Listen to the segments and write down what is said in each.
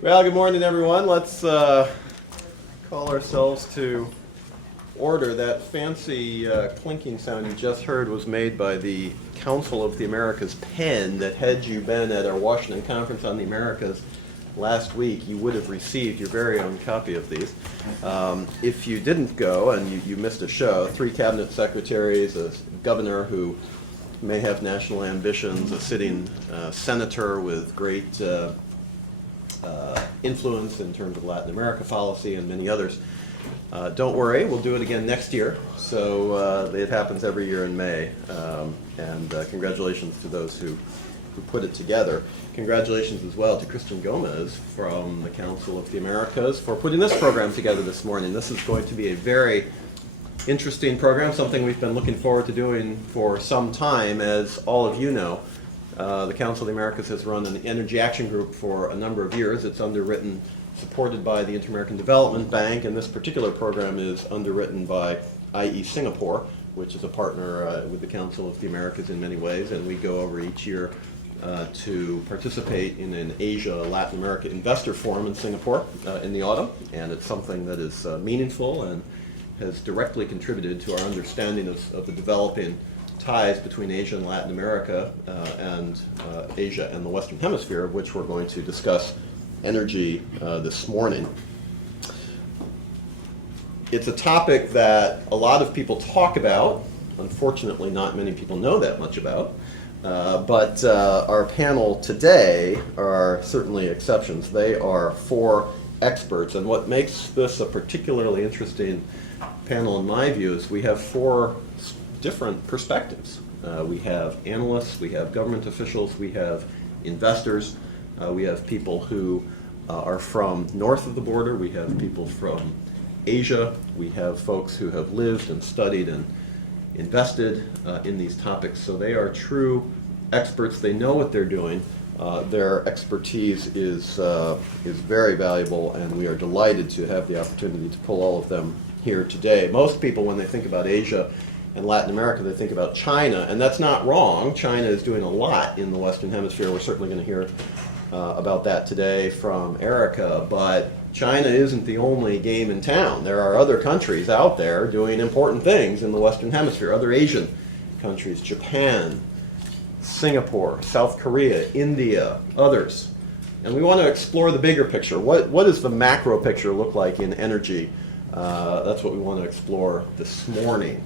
Well, good morning, everyone. Let's call ourselves to order. That fancy clinking sound you just heard was made by the Council of the Americas pen that had you been at our Washington Conference on the Americas last week, you would have received your very own copy of these. If you didn't go and you missed a show, 3 cabinet secretaries, a governor who may have national ambitions, a sitting senator with great influence in terms of Latin America policy, and many others. Don't worry, we'll do it again next year. So it happens every year in May. And congratulations to those who put it together. Congratulations as well to Christian Gomez from the Council of the Americas for putting this program together this morning. This is going to be a very interesting program, something we've been looking forward to doing for some time. As all of you know, the Council of the Americas has run an energy action group for a number of years. It's underwritten, supported by the Inter-American Development Bank, and this particular program is underwritten by i.e. Singapore, which is a partner with the Council of the Americas in many ways, and we go over each year to participate in an Asia-Latin America investor forum in Singapore in the autumn, and it's something that is meaningful and has directly contributed to our understanding of the developing ties between Asia and Latin America and Asia and the Western Hemisphere, of which we're going to discuss energy this morning. It's a topic that a lot of people talk about. Unfortunately, not many people know that much about. But our panel today are certainly exceptions. They are 4 experts, and what makes this a particularly interesting panel in my view is we have 4 different perspectives. We have analysts, we have government officials, we have investors, we have people who are from north of the border, we have people from Asia, we have folks who have lived and studied and invested in these topics. So they are true experts. They know what they're doing. Their expertise is very valuable, and we are delighted to have the opportunity to pull all of them here today. Most people, when they think about Asia and Latin America, they think about China, and that's not wrong. China is doing a lot in the Western Hemisphere. We're certainly going to hear about that today from Erica, but China isn't the only game in town. There are other countries out there doing important things in the Western Hemisphere, other Asian countries, Japan, Singapore, South Korea, India, others. And we want to explore the bigger picture. What does the macro picture look like in energy? That's what we want to explore this morning.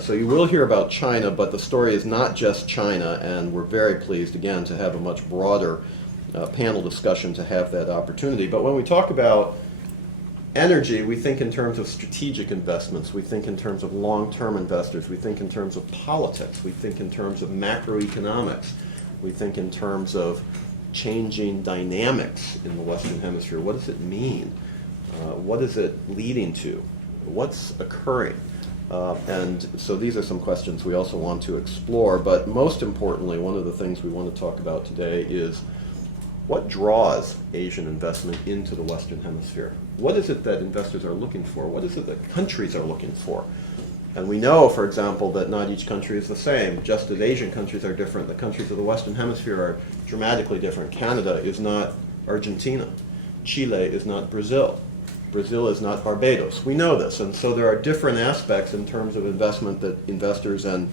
So you will hear about China, but the story is not just China, and we're very pleased, again, to have a much broader panel discussion to have that opportunity. But when we talk about energy, we think in terms of strategic investments, we think in terms of long-term investors, we think in terms of politics, we think in terms of macroeconomics, we think in terms of changing dynamics in the Western Hemisphere. What does it mean? What is it leading to? What's occurring? And so these are some questions we also want to explore, but most importantly, one of the things we want to talk about today is what draws Asian investment into the Western Hemisphere? What is it that investors are looking for? What is it that countries are looking for? And we know, for example, that not each country is the same. Just as Asian countries are different, the countries of the Western Hemisphere are dramatically different. Canada is not Argentina. Chile is not Brazil. Brazil is not Barbados. We know this, and so there are different aspects in terms of investment that investors and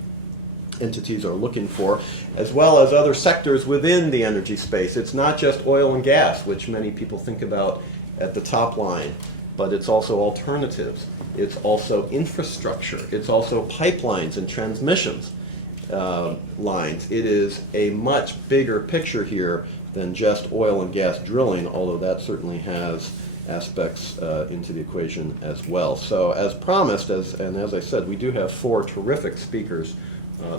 entities are looking for, as well as other sectors within the energy space. It's not just oil and gas, which many people think about at the top line, but it's also alternatives. It's also infrastructure. It's also pipelines and transmissions lines. It is a much bigger picture here than just oil and gas drilling, although that certainly has aspects into the equation as well. So as promised, and as I said, we do have 4 terrific speakers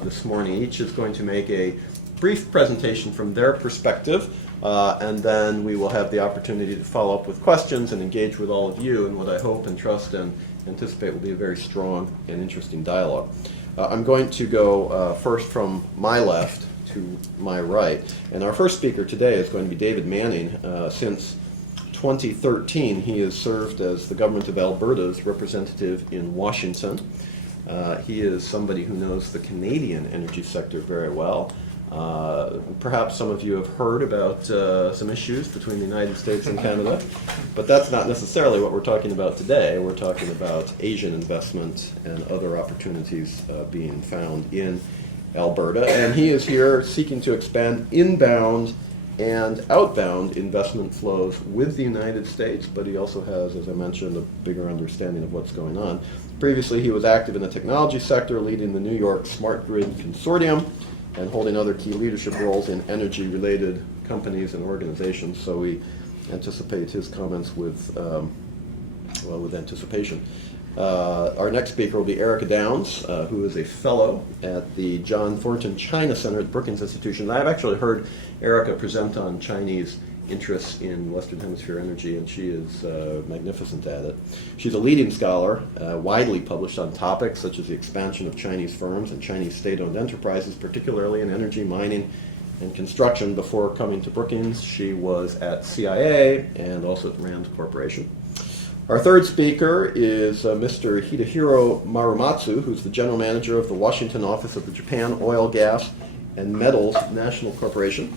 this morning. Each is going to make a brief presentation from their perspective, and then we will have the opportunity to follow up with questions and engage with all of you in what I hope and trust and anticipate will be a very strong and interesting dialogue. I'm going to go first from my left to my right, and our first speaker today is going to be David Manning. Since 2013, he has served as the government of Alberta's representative in Washington. He is somebody who knows the Canadian energy sector very well. Perhaps some of you have heard about some issues between the United States and Canada, but that's not necessarily what we're talking about today. We're talking about Asian investment and other opportunities being found in Alberta. And he is here seeking to expand inbound and outbound investment flows with the United States, but he also has, as I mentioned, a bigger understanding of what's going on. Previously, he was active in the technology sector, leading the New York Smart Grid Consortium and holding other key leadership roles in energy-related companies and organizations. So we anticipate his comments with anticipation. Our next speaker will be Erica Downs, who is a fellow at the John Thornton China Center at the Brookings Institution. I've actually heard Erica present on Chinese interests in Western Hemisphere energy, and she is magnificent at it. She's a leading scholar, widely published on topics such as the expansion of Chinese firms and Chinese state-owned enterprises, particularly in energy, mining, and construction. Before coming to Brookings, she was at CIA and also at Rand Corporation. Our third speaker is Mr. Hidehiro Muramatsu, who's the general manager of the Washington office of the Japan Oil, Gas, and Metals National Corporation.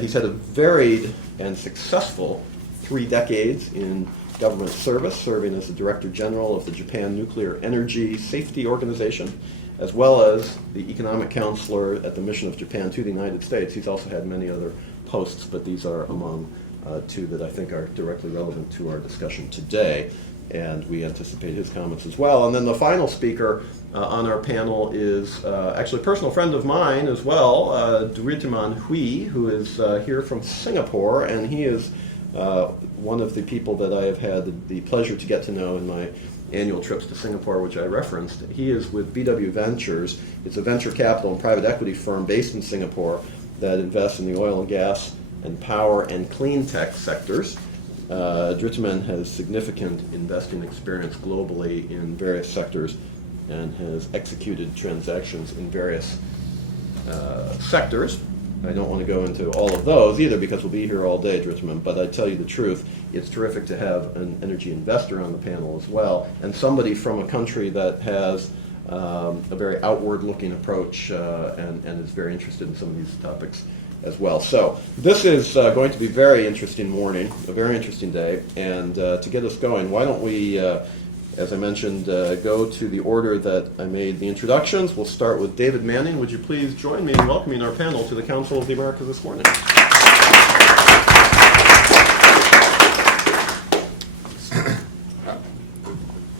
He's had a varied and successful 3 decades in government service, serving as the Director General of the Japan Nuclear Energy Safety Organization, as well as the Economic Counselor at the Mission of Japan to the United States. He's also had many other posts, but these are among 2 that I think are directly relevant to our discussion today, and we anticipate his comments as well. And then the final speaker on our panel is actually a personal friend of mine as well, Dhritiman, who is here from Singapore, and he is one of the people that I have had the pleasure to get to know in my annual trips to Singapore, which I referenced. He is with BW Ventures. It's a venture capital and private equity firm based in Singapore that invests in the oil and gas and power and clean tech sectors. Dhritiman has significant investing experience globally in various sectors and has executed transactions in various sectors. I don't want to go into all of those either because we'll be here all day, Dhritiman, but I tell you the truth, it's terrific to have an energy investor on the panel as well, and somebody from a country that has a very outward-looking approach and is very interested in some of these topics as well. So this is going to be a very interesting morning, a very interesting day, and to get us going, why don't we, as I mentioned, go to the order that I made the introductions. We'll start with David Manning. Would you please join me in welcoming our panel to the Council of the Americas this morning?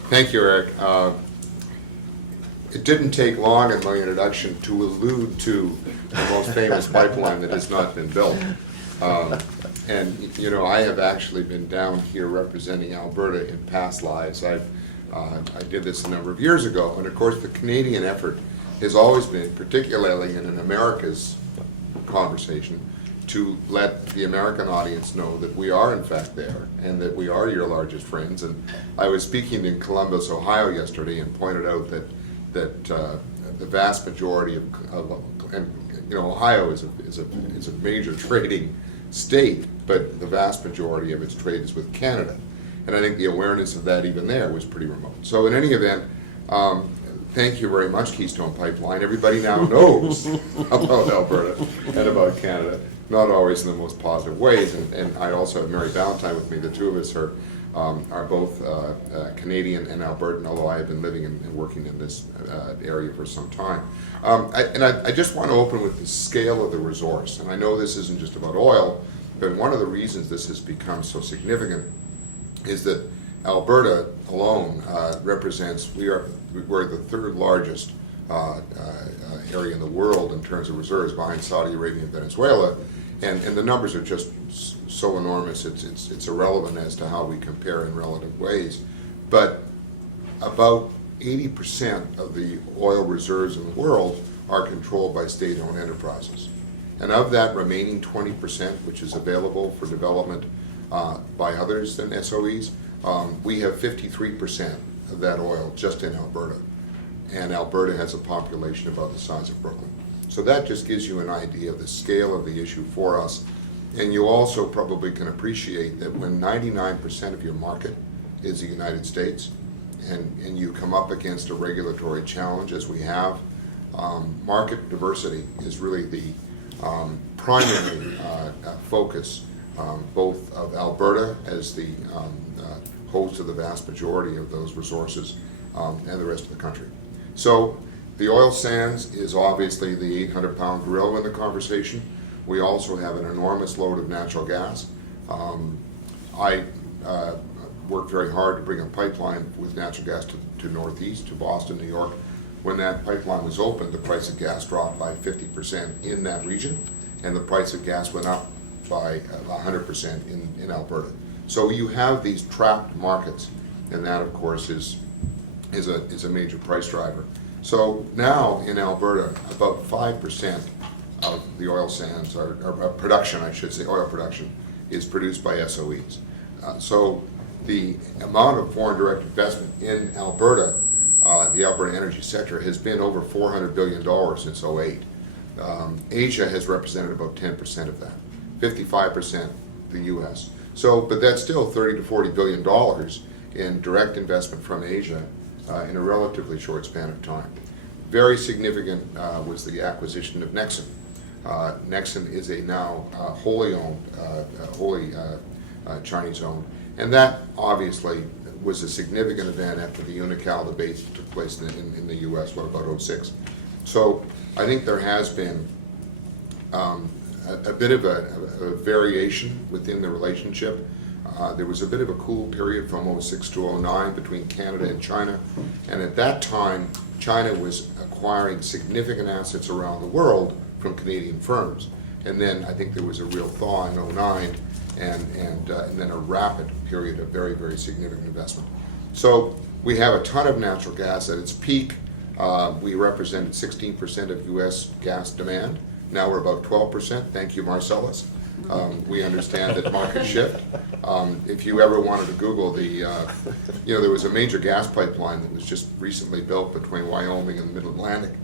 Thank you, Eric. It didn't take long in my introduction to allude to the most famous pipeline that has not been built. And, you know, I have actually been down here representing Alberta in past lives. I did this a number of years ago, and of course the Canadian effort has always been, particularly in an America's conversation, to let the American audience know that we are in fact there and that we are your largest friends. And I was speaking in Columbus, Ohio yesterday and pointed out that the vast majority of and you know, Ohio is a major trading state, but the vast majority of its trade is with Canada. And I think the awareness of that even there was pretty remote. So in any event, thank you very much, Keystone Pipeline. Everybody now knows about Alberta and about Canada, not always in the most positive ways. And I also have Mary Valentine with me. The two of us are both Canadian and Albertan, although I have been living and working in this area for some time. I just want to open with the scale of the resource. And I know this isn't just about oil, but one of the reasons this has become so significant is that Alberta alone represents, we're the 3rd largest area in the world in terms of reserves, behind Saudi Arabia and Venezuela. And the numbers are just so enormous, it's irrelevant as to how we compare in relative ways. But about 80% of the oil reserves in the world are controlled by state-owned enterprises. And of that remaining 20%, which is available for development by others than SOEs, we have 53% of that oil just in Alberta. And Alberta has a population about the size of Brooklyn. So that just gives you an idea of the scale of the issue for us. And you also probably can appreciate that when 99% of your market is the United States, and you come up against a regulatory challenge as we have, market diversity is really primary focus, both of Alberta as the host of the vast majority of those resources, and the rest of the country. So the oil sands is obviously the 800-pound gorilla in the conversation. We also have an enormous load of natural gas. I worked very hard to bring a pipeline with natural gas to Northeast, to Boston, New York. When that pipeline was opened, the price of gas dropped by 50% in that region, and the price of gas went up by 100% in Alberta. So you have these trapped markets, and that, of course, is a major price driver. So now in Alberta, about 5% of the oil sands, or production, I should say, oil production, is produced by SOEs. So the amount of foreign direct investment in Alberta, the Alberta energy sector, has been over $400 billion since '08. Asia has represented about 10% of that, 55% the US. So, but that's still $30 to $40 billion in direct investment from Asia in a relatively short span of time. Very significant was the acquisition of Nexen. Nexen is a now wholly owned, Chinese owned, and that obviously was a significant event after the Unocal debate took place in the US, what, about '06. So I think there has been a bit of a variation within the relationship. There was a bit of a cool period from '06 to '09 between Canada and China, and at that time China was acquiring significant assets around the world from Canadian firms. And then I think there was a real thaw in '09 and then a rapid period of very, very significant investment. So we have a ton of natural gas at its peak. We represented 16% of US gas demand. Now we're about 12%. Thank you, Marcellus. We understand that market shift. If you ever wanted to Google there was a major gas pipeline that was just recently built between Wyoming and the Middle Atlantic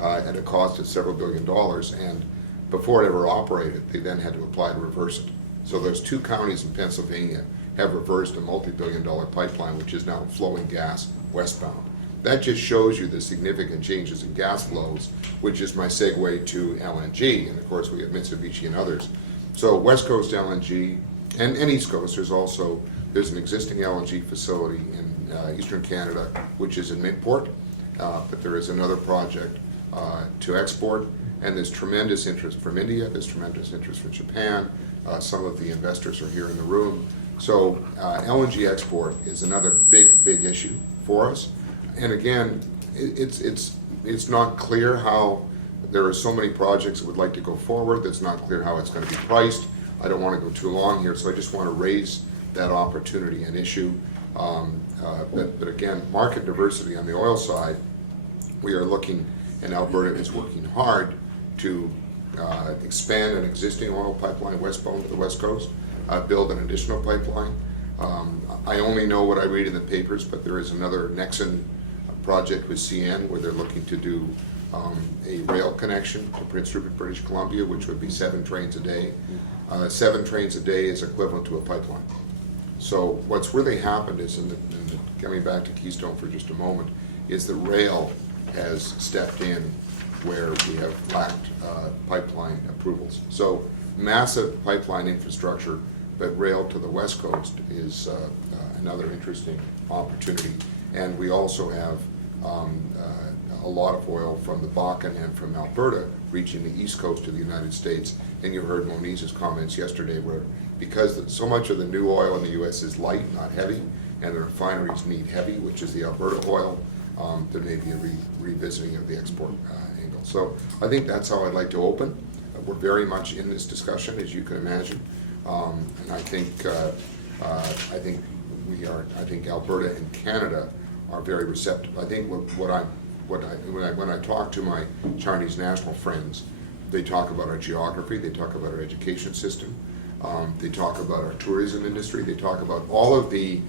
at a cost of several $billion dollars, and before it ever operated, they then had to apply to reverse it. So those two counties in Pennsylvania have reversed a multi-billion-dollar pipeline, which is now flowing gas westbound. That just shows you the significant changes in gas flows, which is my segue to LNG, and of course we have Mitsubishi and others. So West Coast LNG and East Coast, there's an existing LNG facility in Eastern Canada, which is in Midport, but there is another project to export, and there's tremendous interest from India, there's tremendous interest from Japan. Some of the investors are here in the room. So LNG export is another big issue for us. And again, it's not clear how there are so many projects that would like to go forward. That's not clear how it's going to be priced. I don't want to go too long here, so I just want to raise that opportunity and issue. But again, market diversity on the oil side, we are looking, and Alberta is working hard to expand an existing oil pipeline westbound to the West Coast, build an additional pipeline. I only know what I read in the papers, but there is another Nexen project with CN where they're looking to do a rail connection to Prince Rupert, British Columbia, which would be 7 trains a day. 7 trains a day is equivalent to a pipeline. So what's really happened is, coming back to Keystone for just a moment, is that rail has stepped in where we have lacked pipeline approvals. So massive pipeline infrastructure, but rail to the West Coast is another interesting opportunity. And we also have a lot of oil from the Bakken and from Alberta reaching the East Coast of the United States. And you heard Monize's comments yesterday where, because so much of the new oil in the U.S. is light, not heavy, and the refineries need heavy, which is the Alberta oil, there may be a revisiting of the export angle. So I think that's how I'd like to open. We're very much in this discussion, as you can imagine. And I think I think Alberta and Canada are very receptive. I think when I talk to my Chinese national friends, they talk about our geography, they talk about our education system, they talk about our tourism industry, they talk about all of the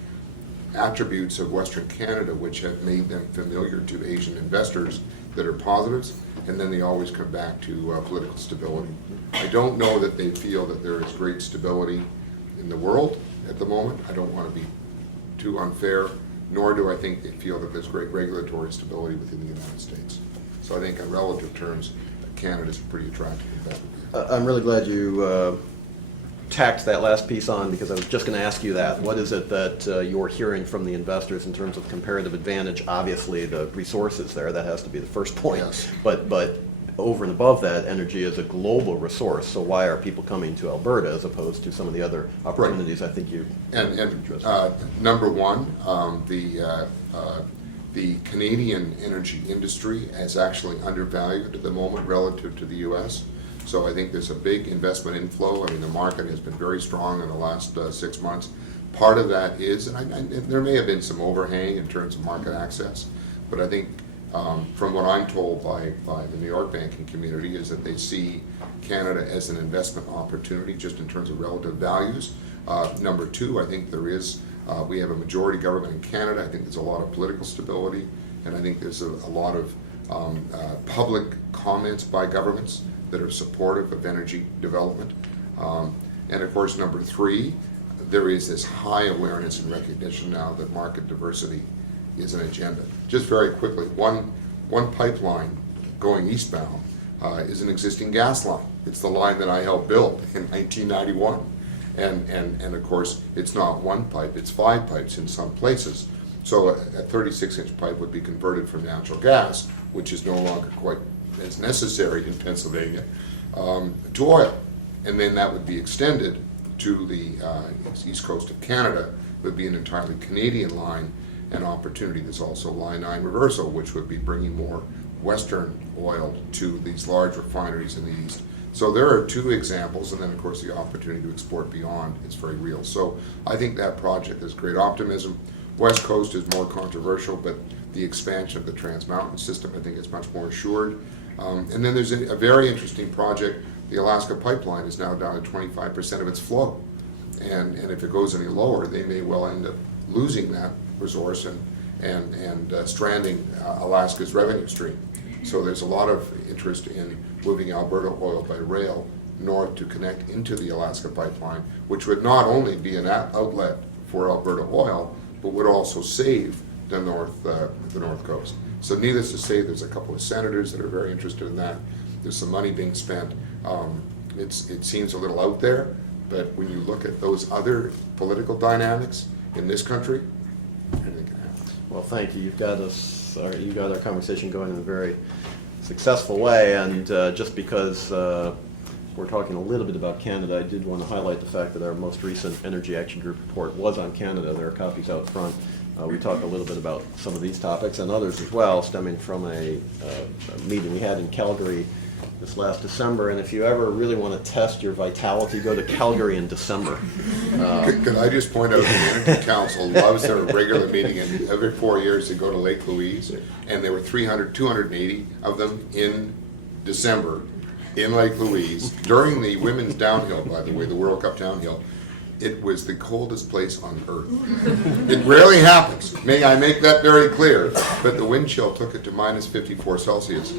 attributes of Western Canada which have made them familiar to Asian investors that are positives, and then they always come back to political stability. I don't know that they feel that there is great stability in the world at the moment. I don't want to be too unfair, nor do I think they feel that there's great regulatory stability within the United States. So I think in relative terms, Canada's a pretty attractive investment. I'm really glad you tacked that last piece on, because I was just going to ask you that. What is it that you're hearing from the investors in terms of comparative advantage? Obviously, the resources there, that has to be the first point. Yes. But over and above that, energy is a global resource. So why are people coming to Alberta as opposed to some of the other opportunities? I think you Number one, the Canadian energy industry is actually undervalued at the moment relative to the U.S. So I think there's a big investment inflow. I mean, the market has been very strong in the last 6 months. Part of that is, and there may have been some overhang in terms of market access, but I think from what I'm told by the New York banking community is that they see Canada as an investment opportunity just in terms of relative values. Number two, I think there is, we have a majority government in Canada. I think there's a lot of political stability, and I think there's a lot of public comments by governments that are supportive of energy development. And of course, number three, there is this high awareness and recognition now that market diversity is an agenda. Just very quickly, one pipeline going eastbound is an existing gas line. It's the line that I helped build in 1991. And of course, it's not one pipe, it's 5 pipes in some places. So a 36-inch pipe would be converted from natural gas, which is no longer quite as necessary in Pennsylvania, to oil. And then that would be extended to the east coast of Canada. It would be an entirely Canadian line. An opportunity. There's also Line 9 reversal, which would be bringing more Western oil to these large refineries in the east. So there are 2 examples, and then of course the opportunity to export beyond is very real. So I think that project has great optimism. West Coast is more controversial, but the expansion of the Trans Mountain system I think is much more assured. And then there's a very interesting project. The Alaska Pipeline is now down to 25% of its flow. And if it goes any lower, they may well end up losing that resource and stranding Alaska's revenue stream. So there's a lot of interest in moving Alberta oil by rail north to connect into the Alaska pipeline, which would not only be an outlet for Alberta oil, but would also save the north coast. So needless to say, there's a couple of senators that are very interested in that. There's some money being spent. It seems a little out there, but when you look at those other political dynamics in this country, anything can happen. Well, thank you. You got our conversation going in a very successful way, and just because we're talking a little bit about Canada, I did want to highlight the fact that our most recent Energy Action Group report was on Canada. There are copies out front. We talked a little bit about some of these topics and others as well, stemming from a meeting we had in Calgary this last December. And if you ever really want to test your vitality, go to Calgary in December. Can I just point out the Energy Council loves their regular meeting, and every 4 years they go to Lake Louise, and there were 280 of them in December in Lake Louise during the women's downhill, by the way, the World Cup downhill. It was the coldest place on earth. It rarely happens, may I make that very clear, but the wind chill took it to minus 54 Celsius.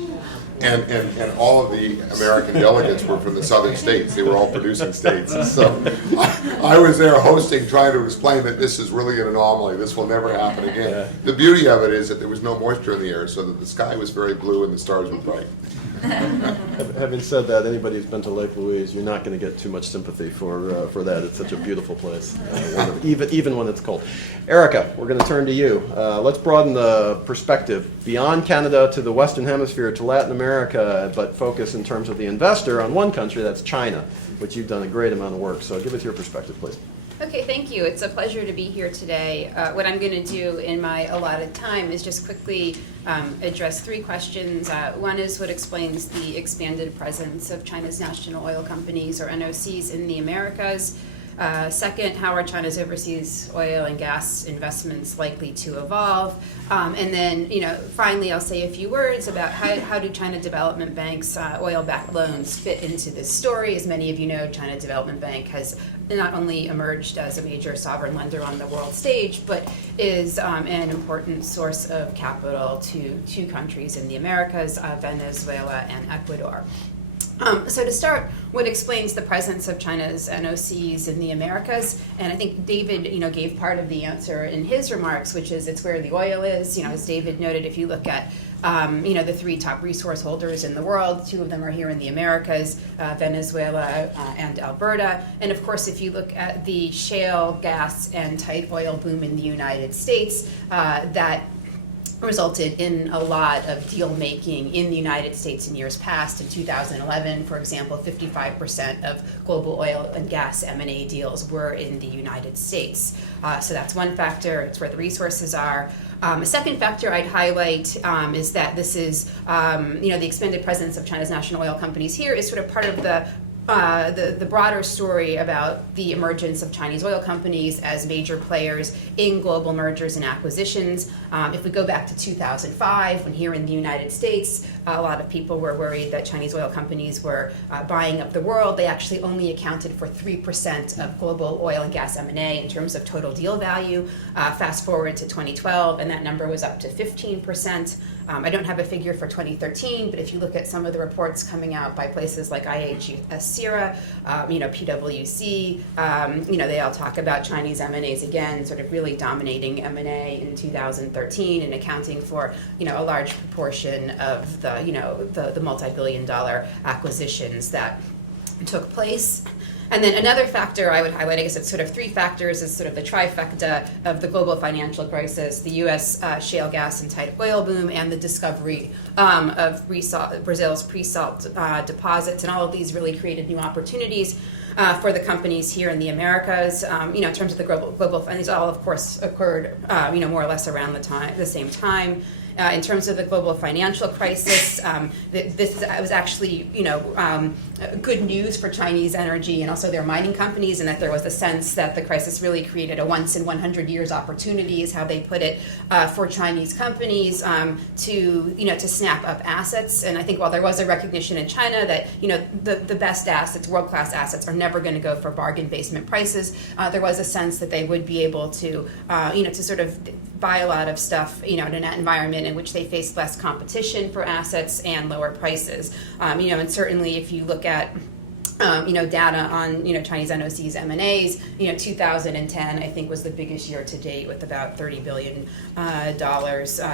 And all of the American delegates were from the southern states. They were all producing states. So I was there hosting, trying to explain that this is really an anomaly. This will never happen again. Yeah. The beauty of it is that there was no moisture in the air, so that the sky was very blue and the stars were bright. Having said that, anybody who's been to Lake Louise, you're not going to get too much sympathy for that. It's such a beautiful place, even when it's cold. Erica, we're going to turn to you. Let's broaden the perspective beyond Canada to the Western Hemisphere to Latin America, but focus in terms of the investor on one country, that's China, which you've done a great amount of work. So give us your perspective, please. Okay, thank you. It's a pleasure to be here today. What I'm going to do in my allotted time is just quickly address 3 questions. One is what explains the expanded presence of China's national oil companies, or NOCs, in the Americas. Second, how are China's overseas oil and gas investments likely to evolve? And then, finally, I'll say a few words about how do China Development Bank's oil-backed loans fit into this story. As many of you know, China Development Bank has not only emerged as a major sovereign lender on the world stage, but is an important source of capital to 2 countries in the Americas, Venezuela and Ecuador. So to start, what explains the presence of China's NOCs in the Americas? And I think David, gave part of the answer in his remarks, which is it's where the oil is. As David noted, if you look at the three top resource holders in the world, two of them are here in the Americas, Venezuela and Alberta. And of course, if you look at the shale gas and tight oil boom in the United States, that resulted in a lot of deal making in the United States in years past. In 2011, for example, 55% of global oil and gas M&A deals were in the United States. So that's one factor. It's where the resources are. A second factor I'd highlight is that this is, the expanded presence of China's national oil companies here is sort of part of the broader story about the emergence of Chinese oil companies as major players in global mergers and acquisitions. If we go back to 2005, when here in the United States, a lot of people were worried that Chinese oil companies were buying up the world, they actually only accounted for 3% of global oil and gas M&A in terms of total deal value. Fast forward to 2012, and that number was up to 15%. I don't have a figure for 2013, but if you look at some of the reports coming out by places like IHS-CIRA, PwC, they all talk about Chinese M&As again, sort of really dominating M&A in 2013 and accounting for, a large proportion of the multi-billion-dollar acquisitions that took place. And then another factor I would highlight, I guess it's sort of three factors, is sort of the trifecta of the global financial crisis, the U.S. Shale gas and tight oil boom, and the discovery of Brazil's pre-salt deposits. And all of these really created new opportunities for the companies here in the Americas. In terms of the global, and these all, of course, occurred, more or less around the same time. In terms of the global financial crisis, this was actually, good news for Chinese energy and also their mining companies, and that there was a sense that the crisis really created a once in 100 years opportunity, is how they put it, for Chinese companies to snap up assets. And I think while there was a recognition in China that the best assets, world-class assets, are never going to go for bargain basement prices, there was a sense that they would be able to to sort of buy a lot of stuff in an environment in which they faced less competition for assets and lower prices. And certainly if you look at data on Chinese NOCs M&As, 2010 I think was the biggest year to date, with about $30 billion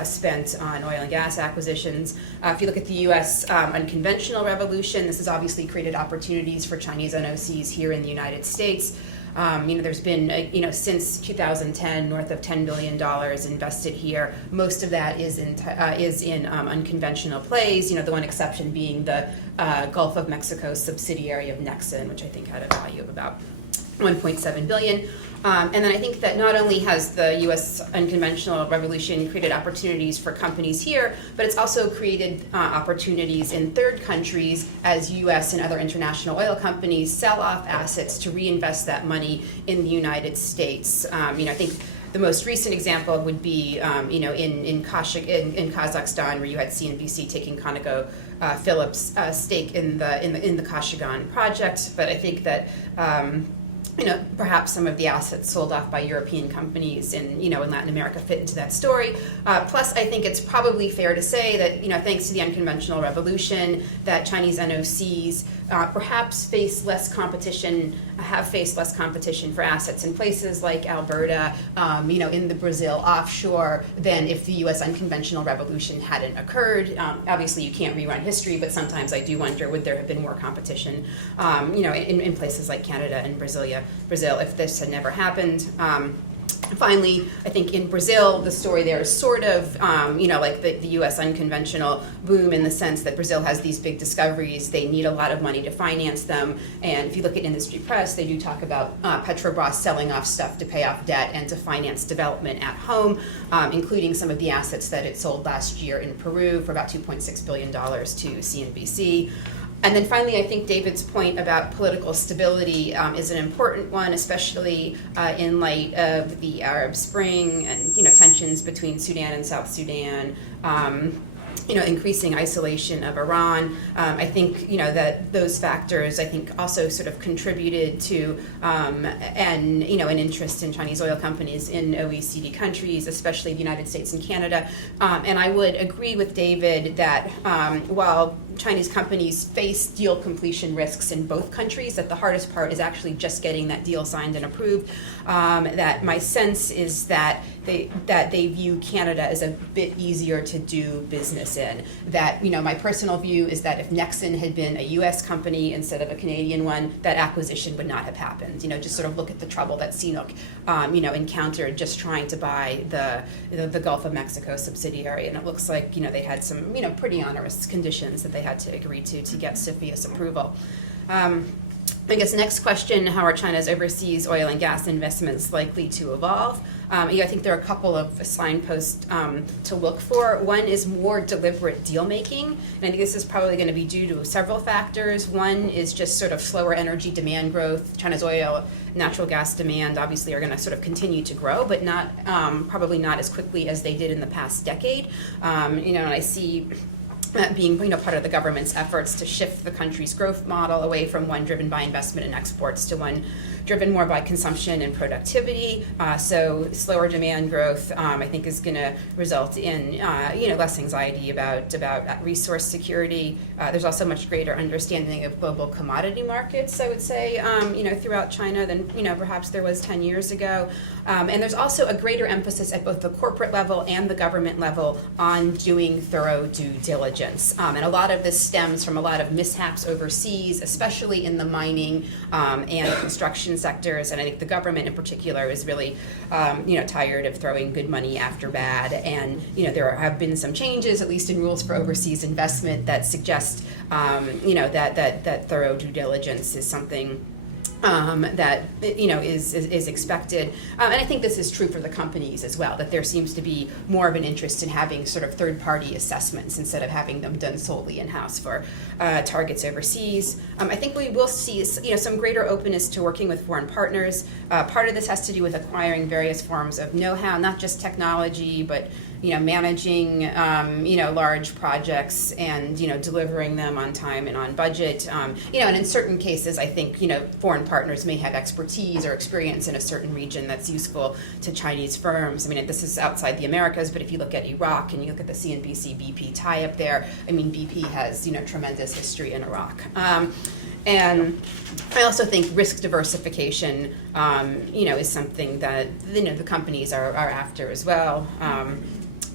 spent on oil and gas acquisitions. If you look at the U.S. Unconventional revolution, this has obviously created opportunities for Chinese NOCs here in the United States. There's been, since 2010, north of $10 billion invested here. Most of that is in unconventional plays. The one exception being the Gulf of Mexico subsidiary of Nexen, which I think had a value of about $1.7 billion. And then I think that not only has the U.S. unconventional revolution created opportunities for companies here, but it's also created opportunities in third countries as U.S. and other international oil companies sell off assets to reinvest that money in the United States. I think the most recent example would be, in Kazakhstan, where you had CNBC taking ConocoPhillips' stake in the Kashagan project. But I think that perhaps some of the assets sold off by European companies in Latin America fit into that story. Plus, I think it's probably fair to say that thanks to the unconventional revolution, that Chinese NOCs perhaps have faced less competition for assets in places like Alberta, in the Brazil offshore, than if the U.S. unconventional revolution hadn't occurred. Obviously, you can't rerun history, but sometimes I do wonder, would there have been more competition, in places like Canada and Brazil if this had never happened. Finally, I think in Brazil, the story there is sort of, like the U.S. unconventional boom, in the sense that Brazil has these big discoveries. They need a lot of money to finance them. And if you look at industry press, they do talk about Petrobras selling off stuff to pay off debt and to finance development at home, including some of the assets that it sold last year in Peru for about $2.6 billion to CNBC. And then finally, I think David's point about political stability is an important one, especially in light of the Arab Spring and tensions between Sudan and South Sudan. Increasing isolation of Iran. I think that those factors, I think, also sort of contributed to an interest in Chinese oil companies in OECD countries, especially the United States and Canada. And I would agree with David that while Chinese companies face deal completion risks in both countries, that the hardest part is actually just getting that deal signed and approved. That my sense is that they view Canada as a bit easier to do business in. That, my personal view is that if Nexen had been a U.S. company instead of a Canadian one, that acquisition would not have happened. Just sort of look at the trouble that CNOOC, encountered just trying to buy the Gulf of Mexico subsidiary, and it looks like, they had some, pretty onerous conditions that they had to agree to get CFIUS approval. I guess next question, how are China's overseas oil and gas investments likely to evolve? I think there are a couple of signposts to look for. One is more deliberate deal making, and I think this is probably going to be due to several factors. One is just sort of slower energy demand growth. China's oil, natural gas demand obviously are going to sort of continue to grow, but not probably not as quickly as they did in the past decade. And I see that being part of the government's efforts to shift the country's growth model away from one driven by investment and exports to one driven more by consumption and productivity. So slower demand growth, I think, is going to result in less anxiety about resource security. There's also much greater understanding of global commodity markets, I would say, throughout China than perhaps there was 10 years ago. And there's also a greater emphasis at both the corporate level and the government level on doing thorough due diligence. And a lot of this stems from a lot of mishaps overseas, especially in the mining and construction sectors. And I think the government in particular is really, tired of throwing good money after bad. And, there have been some changes, at least in rules for overseas investment, that suggest, that thorough due diligence is something that is expected, and I think this is true for the companies as well. That there seems to be more of an interest in having sort of third-party assessments instead of having them done solely in-house for targets overseas. I think we will see some greater openness to working with foreign partners. Part of this has to do with acquiring various forms of know-how, not just technology, but managing large projects and delivering them on time and on budget. And in certain cases, I think foreign partners may have expertise or experience in a certain region that's useful to Chinese firms. I mean, this is outside the Americas, but if you look at Iraq and you look at the CNPC BP tie-up there, I mean, BP has tremendous history in Iraq. And I also think risk diversification, is something that the companies are after as well.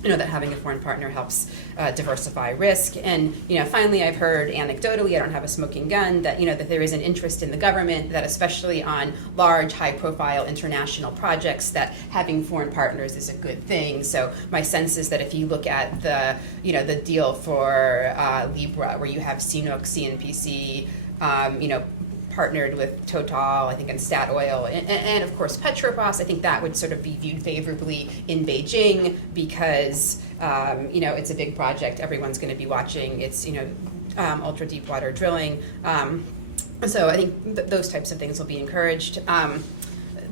That having a foreign partner helps diversify risk. And, finally, I've heard anecdotally, I don't have a smoking gun, that, that there is an interest in the government that especially on large, high-profile international projects that having foreign partners is a good thing. So my sense is that if you look at the, the deal for Libra, where you have CNOOC, CNPC, partnered with Total, I think, and Statoil, and of course Petrobras. I think that would sort of be viewed favorably in Beijing because, it's a big project. Everyone's going to be watching. It's, ultra deep water drilling. So I think those types of things will be encouraged. And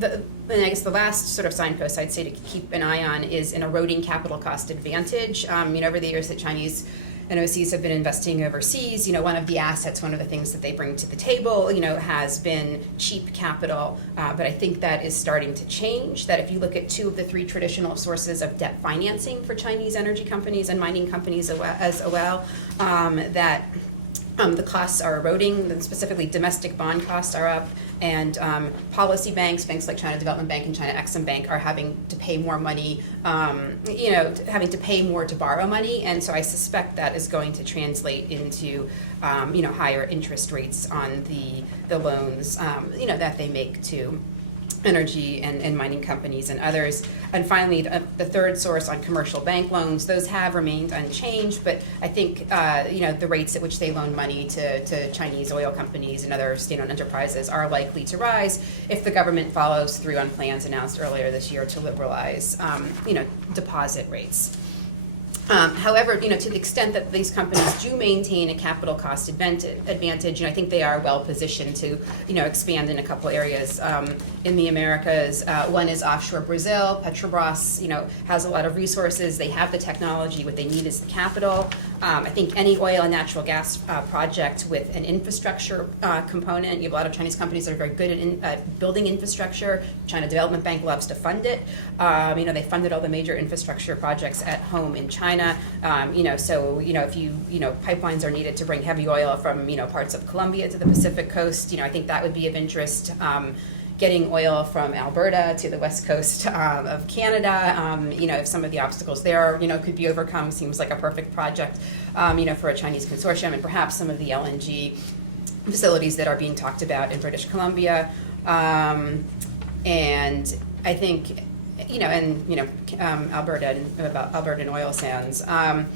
I guess the last sort of signpost I'd say to keep an eye on is an eroding capital cost advantage. Over the years that Chinese NOCs have been investing overseas, one of the assets, one of the things that they bring to the table, has been cheap capital. But I think that is starting to change, that if you look at 2 of the 3 traditional sources of debt financing for Chinese energy companies and mining companies as well, that the costs are eroding, specifically domestic bond costs are up, and policy banks like China Development Bank and China Exim Bank are having to pay more money, having to pay more to borrow money, and so I suspect that is going to translate into, higher interest rates on the loans, that they make to energy and mining companies and others. And finally, the third source on commercial bank loans, those have remained unchanged, but I think the rates at which they loan money to Chinese oil companies and other state-owned enterprises are likely to rise if the government follows through on plans announced earlier this year to liberalize deposit rates. However, to the extent that these companies do maintain a capital cost advantage, I think they are well positioned to, expand in a couple areas in the Americas. One is offshore Brazil. Petrobras, has a lot of resources. They have the technology. What they need is the capital. I think any oil and natural gas project with an infrastructure component, you have a lot of Chinese companies that are very good at building infrastructure. China Development Bank loves to fund it. They funded all the major infrastructure projects at home in China. So if pipelines are needed to bring heavy oil from parts of Colombia to the Pacific coast, I think that would be of interest. Getting oil from Alberta to the west coast of Canada, if some of the obstacles there, could be overcome, seems like a perfect project, for a Chinese consortium, and perhaps some of the LNG facilities that are being talked about in British Columbia. And I think, Alberta and oil sands. And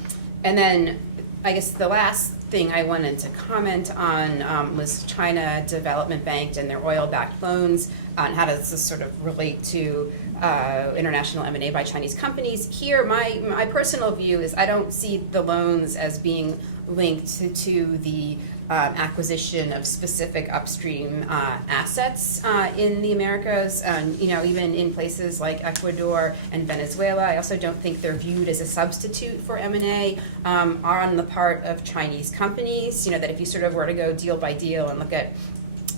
then I guess the last thing I wanted to comment on was China Development Bank and their oil-backed loans, and how does this sort of relate to international M&A by Chinese companies. Here, my personal view is I don't see the loans as being linked to the acquisition of specific upstream assets in the Americas, and even in places like Ecuador and Venezuela. I also don't think they're viewed as a substitute for M&A on the part of Chinese companies. That if you sort of were to go deal by deal and look at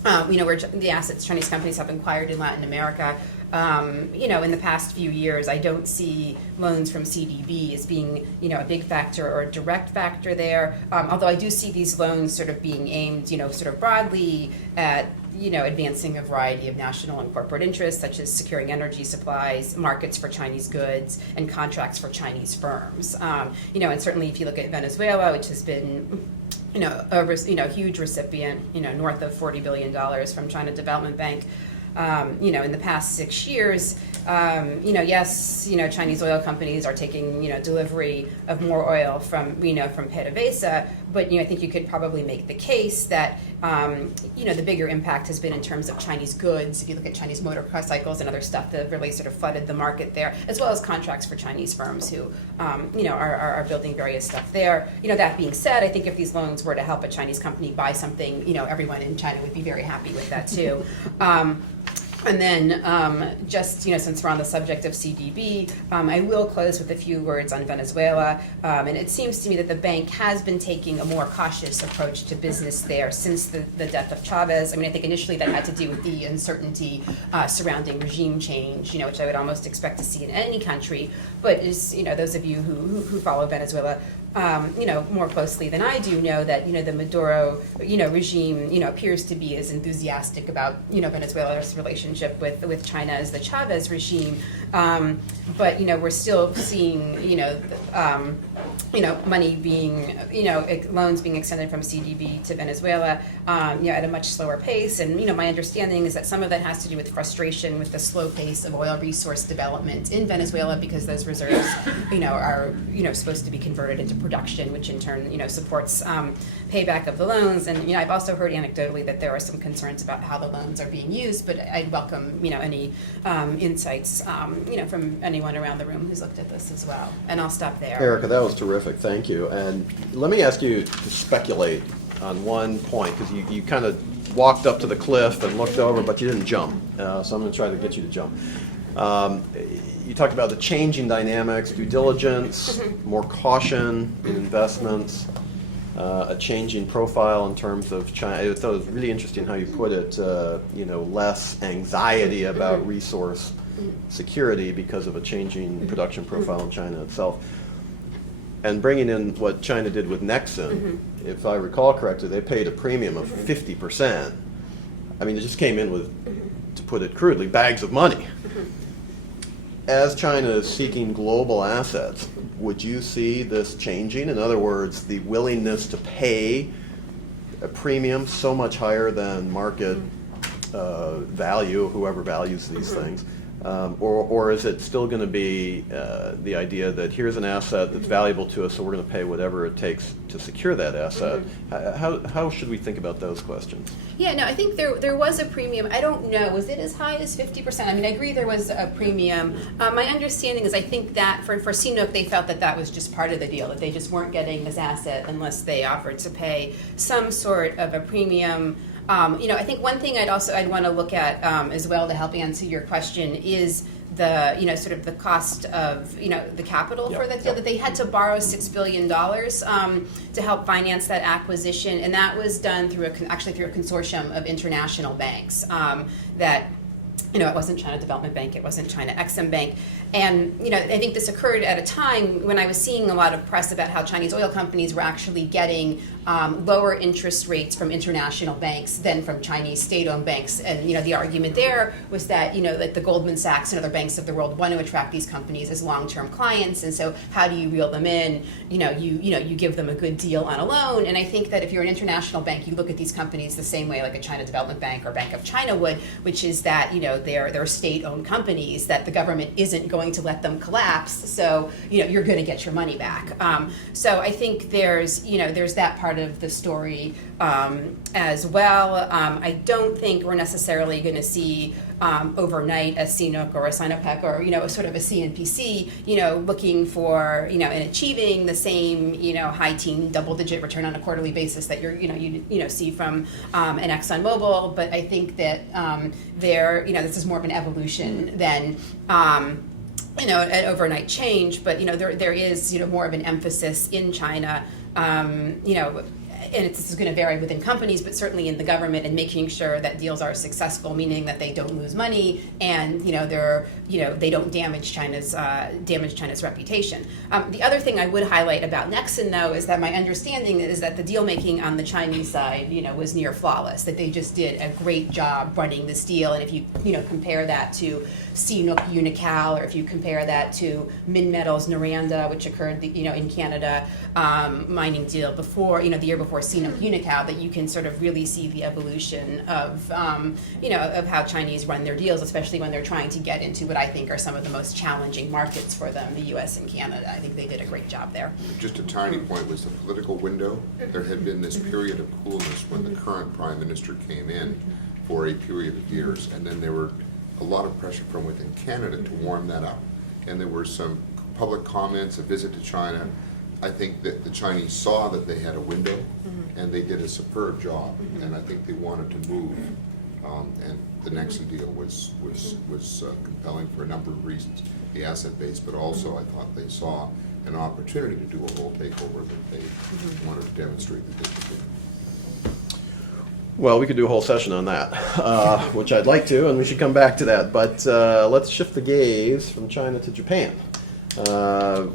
where the assets Chinese companies have acquired in Latin America, in the past few years, I don't see loans from CDB as being, a big factor or a direct factor there. Although I do see these loans sort of being aimed, sort of broadly at, advancing a variety of national and corporate interests, such as securing energy supplies, markets for Chinese goods, and contracts for Chinese firms. And certainly if you look at Venezuela, which has been a huge recipient, north of $40 billion from China Development Bank, in the past 6 years, yes, Chinese oil companies are taking, delivery of more oil from PDVSA, but, I think you could probably make the case that, the bigger impact has been in terms of Chinese goods. If you look at Chinese motorcycles and other stuff that have really sort of flooded the market there, as well as contracts for Chinese firms who, are building various stuff there. That being said, I think if these loans were to help a Chinese company buy something, everyone in China would be very happy with that too. And then, since we're on the subject of CDB, I will close with a few words on Venezuela. And it seems to me that the bank has been taking a more cautious approach to business there since the death of Chavez. I think initially that had to do with the uncertainty surrounding regime change, which I would almost expect to see in any country. But as those of you who follow Venezuela, more closely than I do know that, the Maduro, regime, appears to be as enthusiastic about, Venezuela's relationship with China as the Chavez regime. But, we're still seeing, money being, loans being extended from CDB to Venezuela, at a much slower pace. And, my understanding is that some of that has to do with frustration with the slow pace of oil resource development in Venezuela, because those reserves, are, supposed to be converted into production, which in turn, supports payback of the loans. And, I've also heard anecdotally that there are some concerns about how the loans are being used, but I'd welcome, any insights, from anyone around the room who's looked at this as well. And I'll stop there. Erica, that was terrific. Thank you. And let me ask you to speculate on one point, because you kind of walked up to the cliff and looked over, but you didn't jump. So I'm going to try to get you to jump. You talked about the changing dynamics, due diligence, more caution in investments, a changing profile in terms of China. I thought it was really interesting how you put it, less anxiety about resource security because of a changing production profile in China itself. And bringing in what China did with Nexen, if I recall correctly, they paid a premium of 50%. It just came in with, to put it crudely, bags of money. As China is seeking global assets, would you see this changing? In other words, the willingness to pay a premium so much higher than market value, whoever values these things, or is it still going to be the idea that here's an asset that's valuable to us, so we're going to pay whatever it takes to secure that asset? How should we think about those questions? Yeah, no, I think there was a premium. I don't know, was it as high as 50%? I agree there was a premium. My understanding is I think that for CNOOC, they felt that was just part of the deal, that they just weren't getting this asset unless they offered to pay some sort of a premium. I think one thing I'd want to look at as well to help answer your question is sort of the cost of, the capital for Yeah. that deal, that they had to borrow $6 billion to help finance that acquisition, and that was done through a consortium of international banks that. It wasn't China Development Bank, it wasn't China Exim Bank. And, I think this occurred at a time when I was seeing a lot of press about how Chinese oil companies were actually getting lower interest rates from international banks than from Chinese state-owned banks. And, the argument there was that, like the Goldman Sachs and other banks of the world want to attract these companies as long-term clients. And so how do you reel them in? You give them a good deal on a loan. And I think that if you're an international bank, you look at these companies the same way like a China Development Bank or Bank of China would, which is that, they're state-owned companies that the government isn't going to let them collapse, so you're going to get your money back. So I think there's that part of the story as well. I don't think we're necessarily going to see overnight a CNOOC or a Sinopec or a sort of a CNPC looking for and achieving the same high teen double-digit return on a quarterly basis that you see from an ExxonMobil. But I think that this is more of an evolution than an overnight change. But there is more of an emphasis in China. And this is going to vary within companies, but certainly in the government, and making sure that deals are successful, meaning that they don't lose money and they don't damage China's reputation. The other thing I would highlight about Nexen, though, is that my understanding is that the deal making on the Chinese side, was near flawless. That they just did a great job running this deal, and if you compare that to CNOOC Unocal, or if you compare that to Minmetals Noranda, which occurred in Canada, mining deal before the year before CNOOC Unocal, that you can sort of really see the evolution of of how Chinese run their deals, especially when they're trying to get into what I think are some of the most challenging markets for them, the U.S. and Canada. I think they did a great job there. Just a tiny point was the political window. There had been this period of coolness when the current prime minister came in for a period of years, and then there were a lot of pressure from within Canada to warm that up. And there were some public comments, a visit to China. I think that the Chinese saw that they had a window, and they did a superb job. And I think they wanted to move. And the Nexen deal was compelling for a number of reasons. The asset base, but also I thought they saw an opportunity to do a whole takeover that they wanted to demonstrate that they could do. Well, we could do a whole session on that, which I'd like to, and we should come back to that. But let's shift the gaze from China to Japan,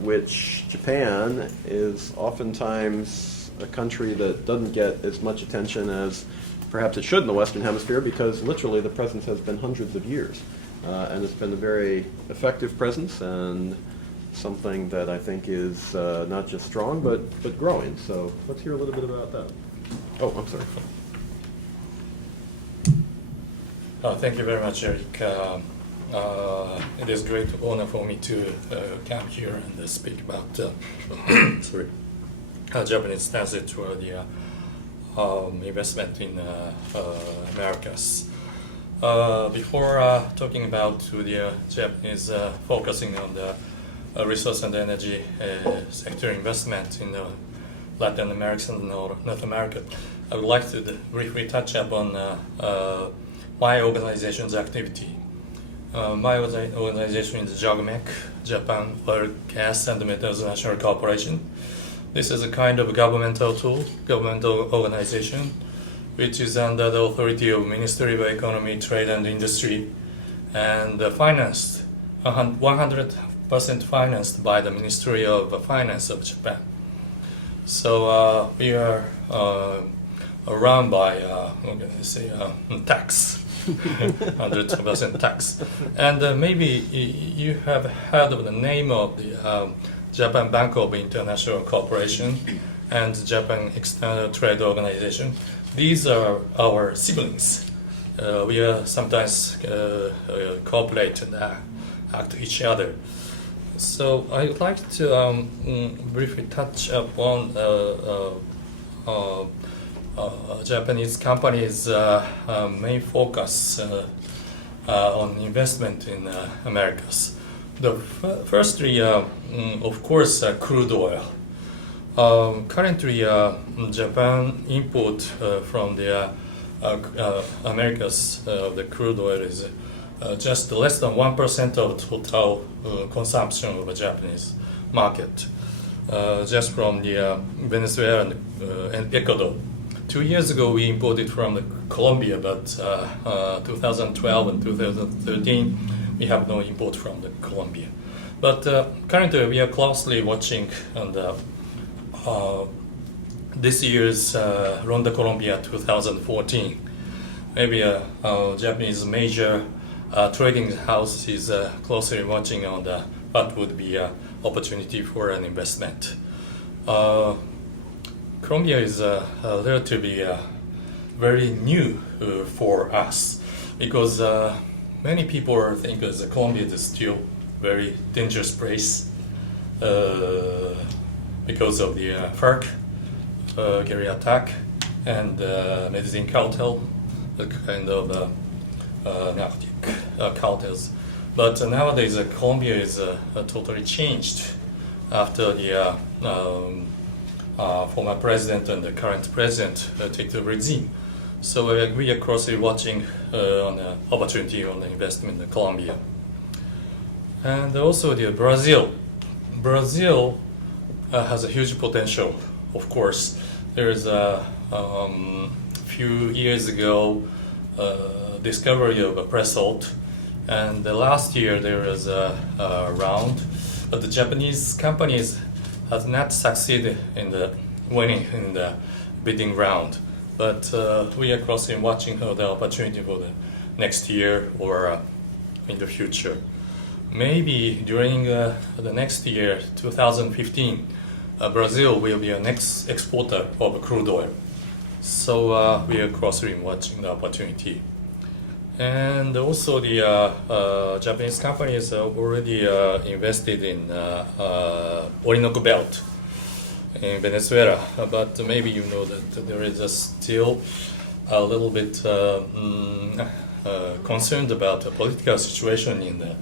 which Japan is oftentimes a country that doesn't get as much attention as perhaps it should in the Western Hemisphere, because literally the presence has been hundreds of years. And it's been a very effective presence and something that I think is not just strong, but growing. So let's hear a little bit about that. Oh, I'm sorry. Thank you very much, Eric. It is a great honor for me to come here and speak about Japanese stance toward the investment in Americas. Before talking about the Japanese focusing on the resource and energy sector investment in Latin America and North America, I would like to briefly touch upon my organization's activity. My organization is JOGMEC, Japan Oil, Gas and Metals National Corporation. This is a kind of governmental organization, which is under the authority of Ministry of Economy, Trade and Industry, and financed, 100% financed by the Ministry of Finance of Japan. So we are run by, tax. 100% tax. And maybe you have heard of the name of the Japan Bank of International Corporation and Japan External Trade Organization. These are our siblings. We are sometimes cooperate and act each other. So I would like to briefly touch upon Japanese companies' main focus on investment in Americas. The firstly, of course, crude oil. Currently, Japan import from the Americas the crude oil is just less than 1% of total consumption of the Japanese market, just from the Venezuela and Ecuador. 2 years ago, we imported from Colombia, but 2012 and 2013, we have no import from Colombia. But currently, we are closely watching this year's Ronda Colombia 2014. Maybe a Japanese major trading house is closely watching on what would be an opportunity for an investment. Colombia is relatively very new for us because many people think that Colombia is still very dangerous place because of the FARC guerrilla attack and Medellin cartel, the kind of narcotic cartels. But nowadays, Colombia is totally changed after the former president and the current president take the regime. So we are closely watching on the opportunity on the investment in Colombia. And also the Brazil. Brazil has a huge potential, of course. There is a few years ago discovery of a pre-salt, and last year there was a round, but the Japanese companies has not succeeded in the winning in the bidding round. But we are closely watching the opportunity for the next year or in the future. Maybe during the next year, 2015, Brazil will be a next exporter of crude oil. So we are closely watching the opportunity. And also the Japanese companies are already invested in Orinoco Belt in Venezuela, but maybe you know that there is still a little bit concerned about the political situation in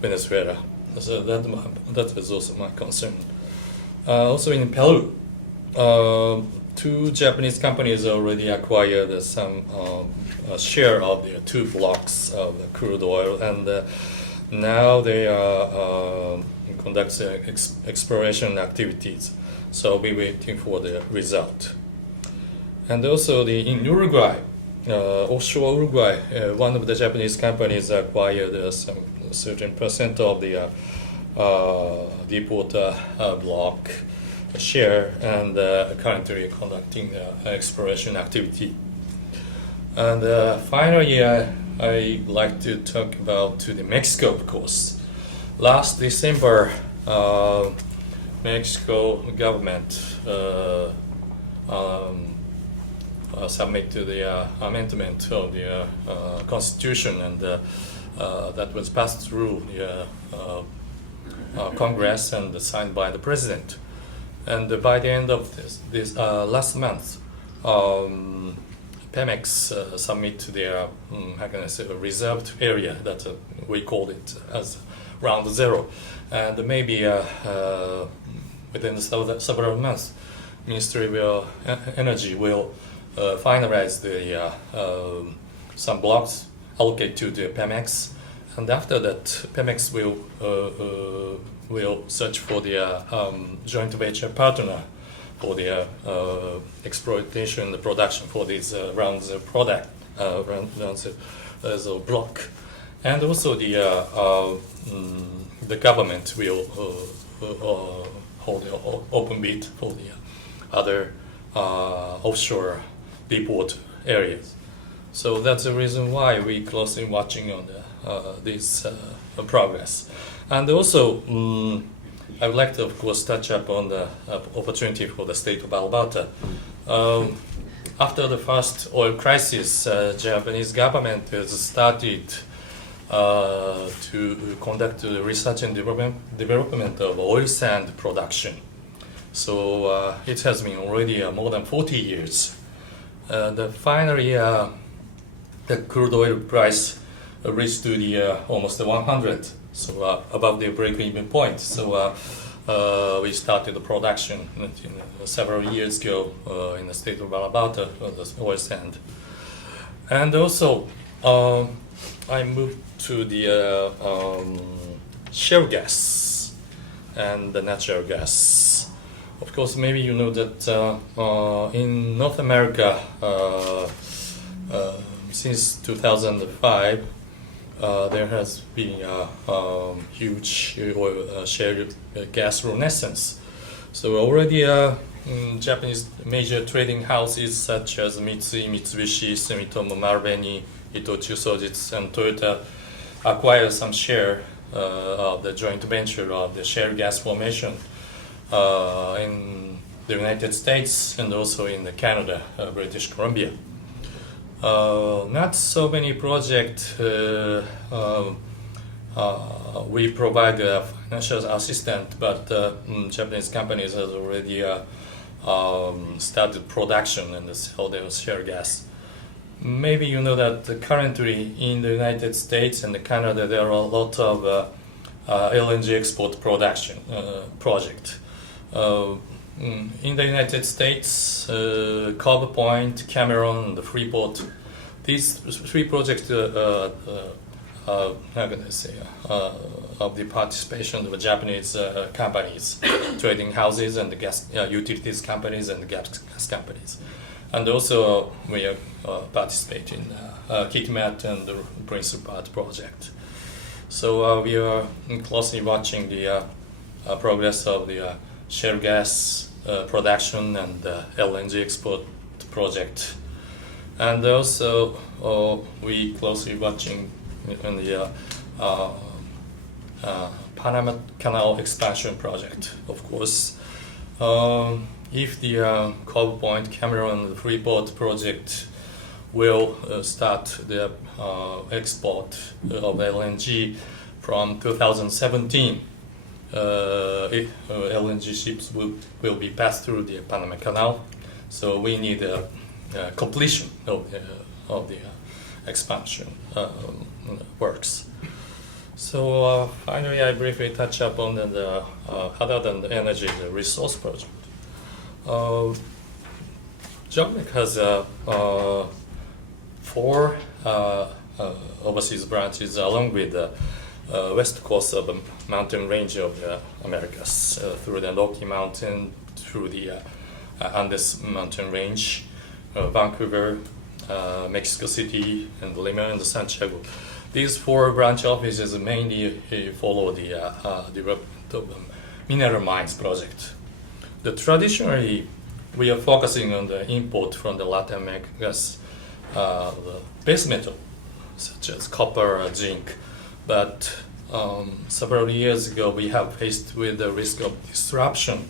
Venezuela. So that is also my concern. Also in Peru, two Japanese companies already acquired some share of the 2 blocks of the crude oil, and now they are conducting exploration activities. So we're waiting for the result. And also in Uruguay, offshore Uruguay, one of the Japanese companies acquired some certain percent of the deepwater block share, and currently conducting exploration activity. And finally, I like to talk about the Mexico, of course. Last December, Mexico government submit to the amendment of the constitution, and that was passed through the Congress and signed by the president. And by the end of this last month, Pemex submit to their how can I say, a reserved area that we call it as round zero, and maybe within several months, Ministry of Energy will finalize the some blocks allocate to the Pemex, and after that, Pemex will search for the joint venture partner for the exploitation and the production for these rounds of product, rounds of block, and also the government will hold an open bid for the other offshore deepwater areas. So that's the reason why we closely watching on this progress. And also, I would like to, of course, touch up on the opportunity for the state of Alberta. After the first oil crisis, Japanese government has started to conduct research and development of oil sand production. So it has been already more than 40 years. Finally, the crude oil price reached to the almost 100, so above the break-even point. So we started the production several years ago in the state of Alberta of the oil sand. And also, I moved to the shale gas and the natural gas. Of course, maybe you know that in North America, since 2005, there has been a huge shale gas renaissance. So already Japanese major trading houses such as Mitsui, Mitsubishi, Sumitomo, Marubeni, Itochu Sojitsu, and Toyota acquired some share of the joint venture of the shale gas formation in the United States and also in Canada, British Columbia. Not so many projects we provide financial assistance, but Japanese companies have already started production and sell their shale gas. Maybe you know that currently in the United States and Canada there are a lot of LNG export production project. In the United States, Cove Point, Cameron, and Freeport, these three projects how can I say, of the participation of Japanese companies, trading houses and the gas utilities companies and the gas companies. And also we participate in KitMat and the Prince Rupert project. So we are closely watching the progress of the shale gas production and LNG export project. And also we closely watching in the Panama Canal expansion project. Of course, if the Cove Point, Cameron, and Freeport project will start the export of LNG from 2017, LNG ships will be passed through the Panama Canal. So we need a completion of the expansion works. So finally, I briefly touch upon the other than the energy, the resource project. JOGMEC has 4 overseas branches along with the west coast of the mountain range of the Americas, through the Rocky Mountain, through the Andes mountain range, Vancouver, Mexico City, and Lima, and Santiago. These 4 branch offices mainly follow the development of the mineral mines project. Traditionally, we are focusing on the import from the Latin America's the base metal, such as copper or zinc. But several years ago, we have faced with the risk of disruption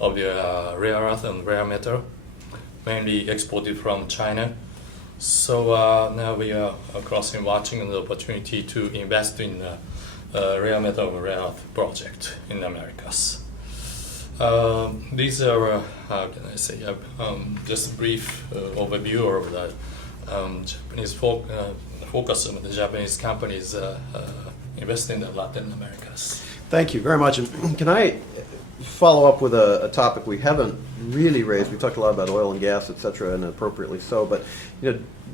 of the rare earth and rare metal, mainly exported from China. So now we are closely watching the opportunity to invest in rare metal rare earth project in the Americas. These are, how can I say, just a brief overview of the Japanese focus of the Japanese companies invest in the Latin Americas. Thank you very much. And can I follow up with a topic we haven't really raised? We talked a lot about oil and gas, et cetera, and appropriately so, but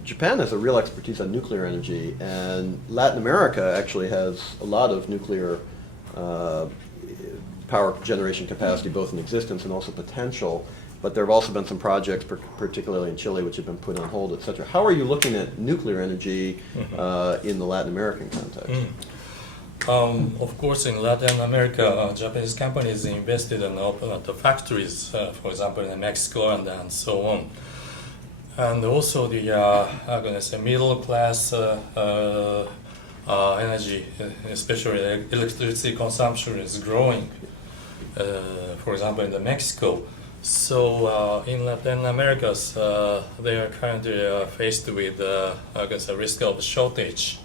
Japan has a real expertise on nuclear energy, and Latin America actually has a lot of nuclear power generation capacity, both in existence and also potential. But there have also been some projects, particularly in Chile, which have been put on hold, et cetera. How are you looking at nuclear energy in the Latin American context? Of course, in Latin America, Japanese companies invested and opened up the factories, for example, in Mexico and so on. And also the, how can I say, middle class energy, especially electricity consumption, is growing. For example, in Mexico. So in Latin America, they are currently faced with, I guess, a risk of shortage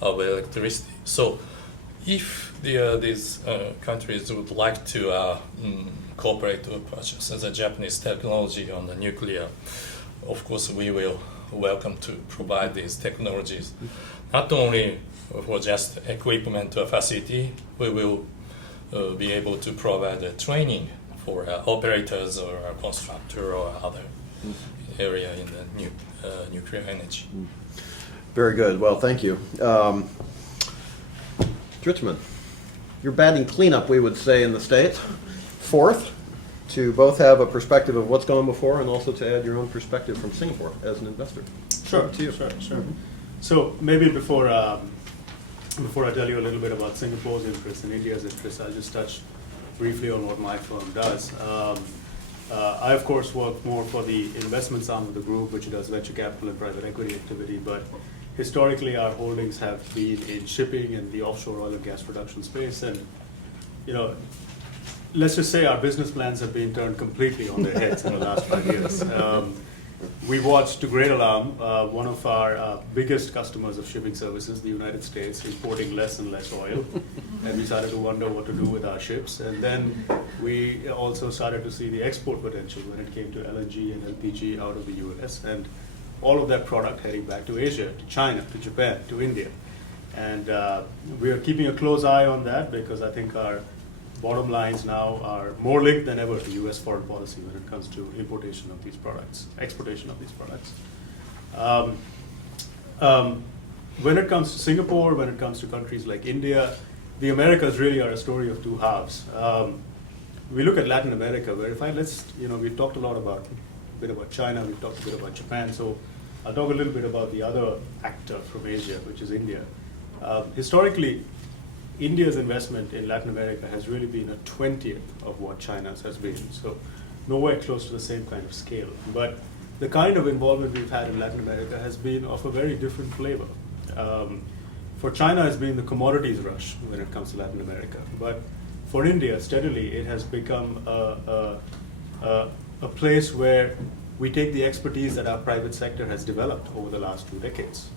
of electricity. So if these countries would like to cooperate to purchase the Japanese technology on the nuclear, of course we will welcome to provide these technologies. Not only for just equipment or facility, we will be able to provide training for operators or a constructor or other area in the nuclear energy. Very good. Well, thank you. Dhritiman, you're batting cleanup, we would say, in the States. Fourth, to both have a perspective of what's gone before and also to add your own perspective from Singapore as an investor. Sure, To you. sure. So maybe before I tell you a little bit about Singapore's interest and India's interest, I'll just touch briefly on what my firm does. I, of course, work more for the investments arm of the group, which does venture capital and private equity activity, but historically our holdings have been in shipping and the offshore oil and gas production space. And, you know, let's just say our business plans have been turned completely on their heads in the last 5 years. We watched, to great alarm, one of our biggest customers of shipping services, the United States, importing less and less oil, and we started to wonder what to do with our ships. And then we also started to see the export potential when it came to LNG and LPG out of the US, and all of that product heading back to Asia, to China, to Japan, to India. And we are keeping a close eye on that because I think our bottom lines now are more linked than ever to US foreign policy when it comes to importation of these products, exportation of these products. When it comes to Singapore, when it comes to countries like India, the Americas really are a story of two halves. We look at Latin America, where we've talked a bit about China, we've talked a bit about Japan, so I'll talk a little bit about the other actor from Asia, which is India. Historically, India's investment in Latin America has really been a 20th of what China's has been, so nowhere close to the same kind of scale. But the kind of involvement we've had in Latin America has been of a very different flavor. For China, it's been the commodities rush when it comes to Latin America. But for India, steadily, it has become a place where we take the expertise that our private sector has developed over the last 2 decades.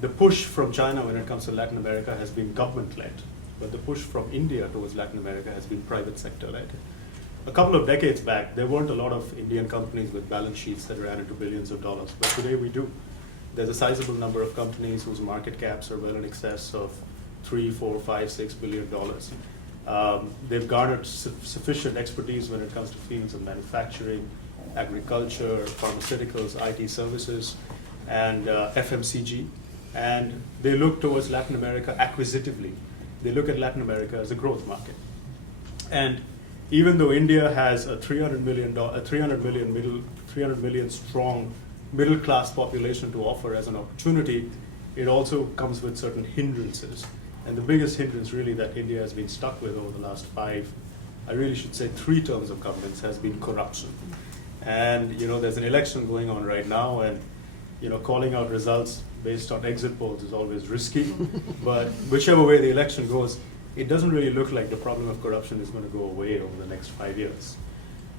The push from China when it comes to Latin America has been government-led, but the push from India towards Latin America has been private sector-led. A couple of decades back, there weren't a lot of Indian companies with balance sheets that ran into billions of dollars, but today we do. There's a sizable number of companies whose market caps are well in excess of $3, $4, $5, $6 billion. They've garnered sufficient expertise when it comes to fields of manufacturing, agriculture, pharmaceuticals, IT services, and FMCG. And they look towards Latin America acquisitively. They look at Latin America as a growth market. And even though India has a 300 million strong middle class population to offer as an opportunity, it also comes with certain hindrances. And the biggest hindrance really that India has been stuck with over the last 3 terms of governance has been corruption. And there's an election going on right now, and calling out results based on exit polls is always risky. But whichever way the election goes, it doesn't really look like the problem of corruption is going to go away over the next 5 years.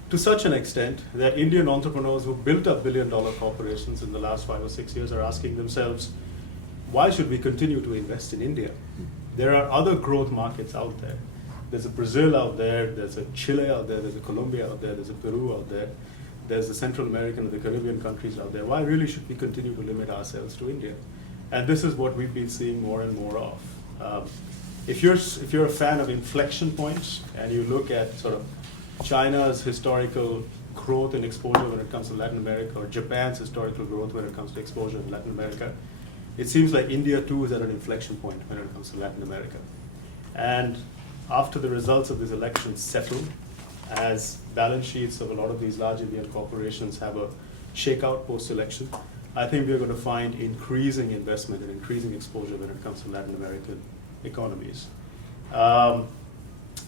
To such an extent that Indian entrepreneurs who built up billion-dollar corporations in the last 5 or 6 years are asking themselves, why should we continue to invest in India? There are other growth markets out there. There's a Brazil out there, there's a Chile out there, there's a Colombia out there, there's a Peru out there, there's the Central American and the Caribbean countries out there. Why really should we continue to limit ourselves to India? And this is what we've been seeing more and more of. If you're a fan of inflection points and you look at sort of China's historical growth and exposure when it comes to Latin America, or Japan's historical growth when it comes to exposure in Latin America, it seems like India too is at an inflection point when it comes to Latin America. And after the results of this election settle, as balance sheets of a lot of these large Indian corporations have a shakeout post-election, I think we're going to find increasing investment and increasing exposure when it comes to Latin American economies.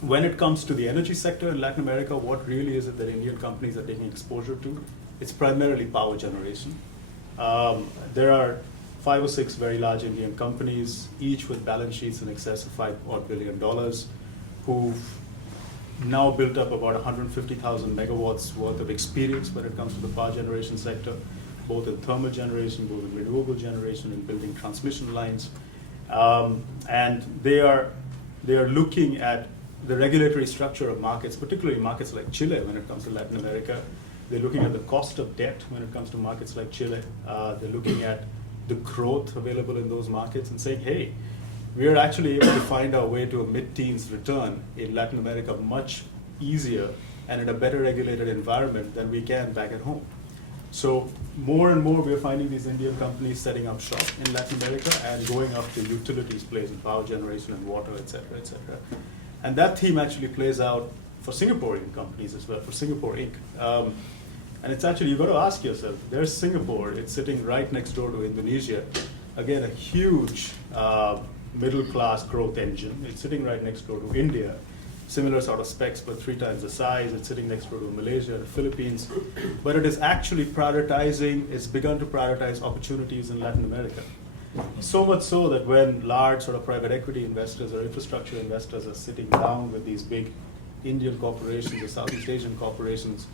When it comes to the energy sector in Latin America, what really is it that Indian companies are taking exposure to? It's primarily power generation. There are 5 or 6 very large Indian companies, each with balance sheets in excess of $5 billion, who've now built up about 150,000 megawatts worth of experience when it comes to the power generation sector, both in thermal generation, both in renewable generation, and building transmission lines. And they are looking at the regulatory structure of markets, particularly markets like Chile when it comes to Latin America. They're looking at the cost of debt when it comes to markets like Chile. They're looking at the growth available in those markets and saying, hey, we are actually able to find our way to a mid-teens return in Latin America much easier and in a better regulated environment than we can back at home. So more and more, we are finding these Indian companies setting up shop in Latin America and going after utilities plays in power generation and water, et cetera, et cetera. And that theme actually plays out for Singaporean companies as well, for Singapore Inc. And it's actually, you've got to ask yourself, there's Singapore, it's sitting right next door to Indonesia. Again, a huge middle-class growth engine. It's sitting right next door to India. Similar sort of specs, but 3 times the size. It's sitting next door to Malaysia, the Philippines. But it is actually prioritizing, it's begun to prioritize opportunities in Latin America. So much so that when large sort of private equity investors or infrastructure investors are sitting down with these big Indian corporations or Southeast Asian corporations,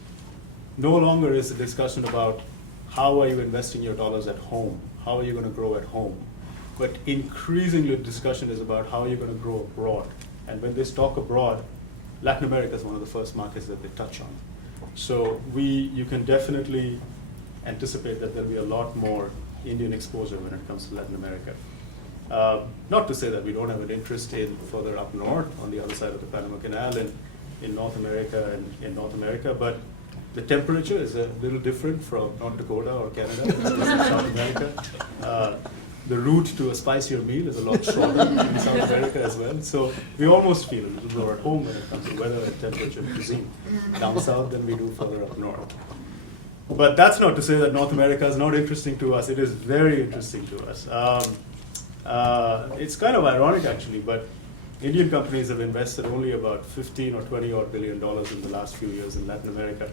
no longer is the discussion about how are you investing your dollars at home, how are you going to grow at home, but increasingly the discussion is about how are you going to grow abroad. And when they talk abroad, Latin America is one of the first markets that they touch on. So you can definitely anticipate that there'll be a lot more Indian exposure when it comes to Latin America. Not to say that we don't have an interest in further up north on the other side of the Panama Canal in North America, but the temperature is a little different from North Dakota or Canada, South America. The route to a spicier meal is a lot shorter in South America as well. So we almost feel a little more at home when it comes to weather and temperature and cuisine down south than we do further up north. But that's not to say that North America is not interesting to us. It is very interesting to us. It's kind of ironic actually, but Indian companies have invested only about 15 or 20 odd $billion in the last few years in Latin America.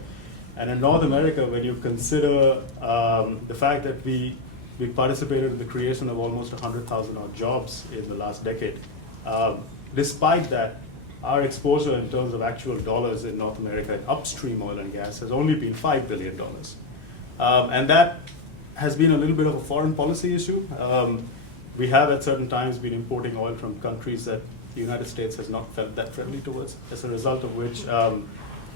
And in North America, when you consider the fact that we participated in the creation of almost 100,000 odd jobs in the last decade, despite that, our exposure in terms of actual dollars in North America in upstream oil and gas has only been $5 billion. And that has been a little bit of a foreign policy issue. We have at certain times been importing oil from countries that the United States has not felt that friendly towards, as a result of which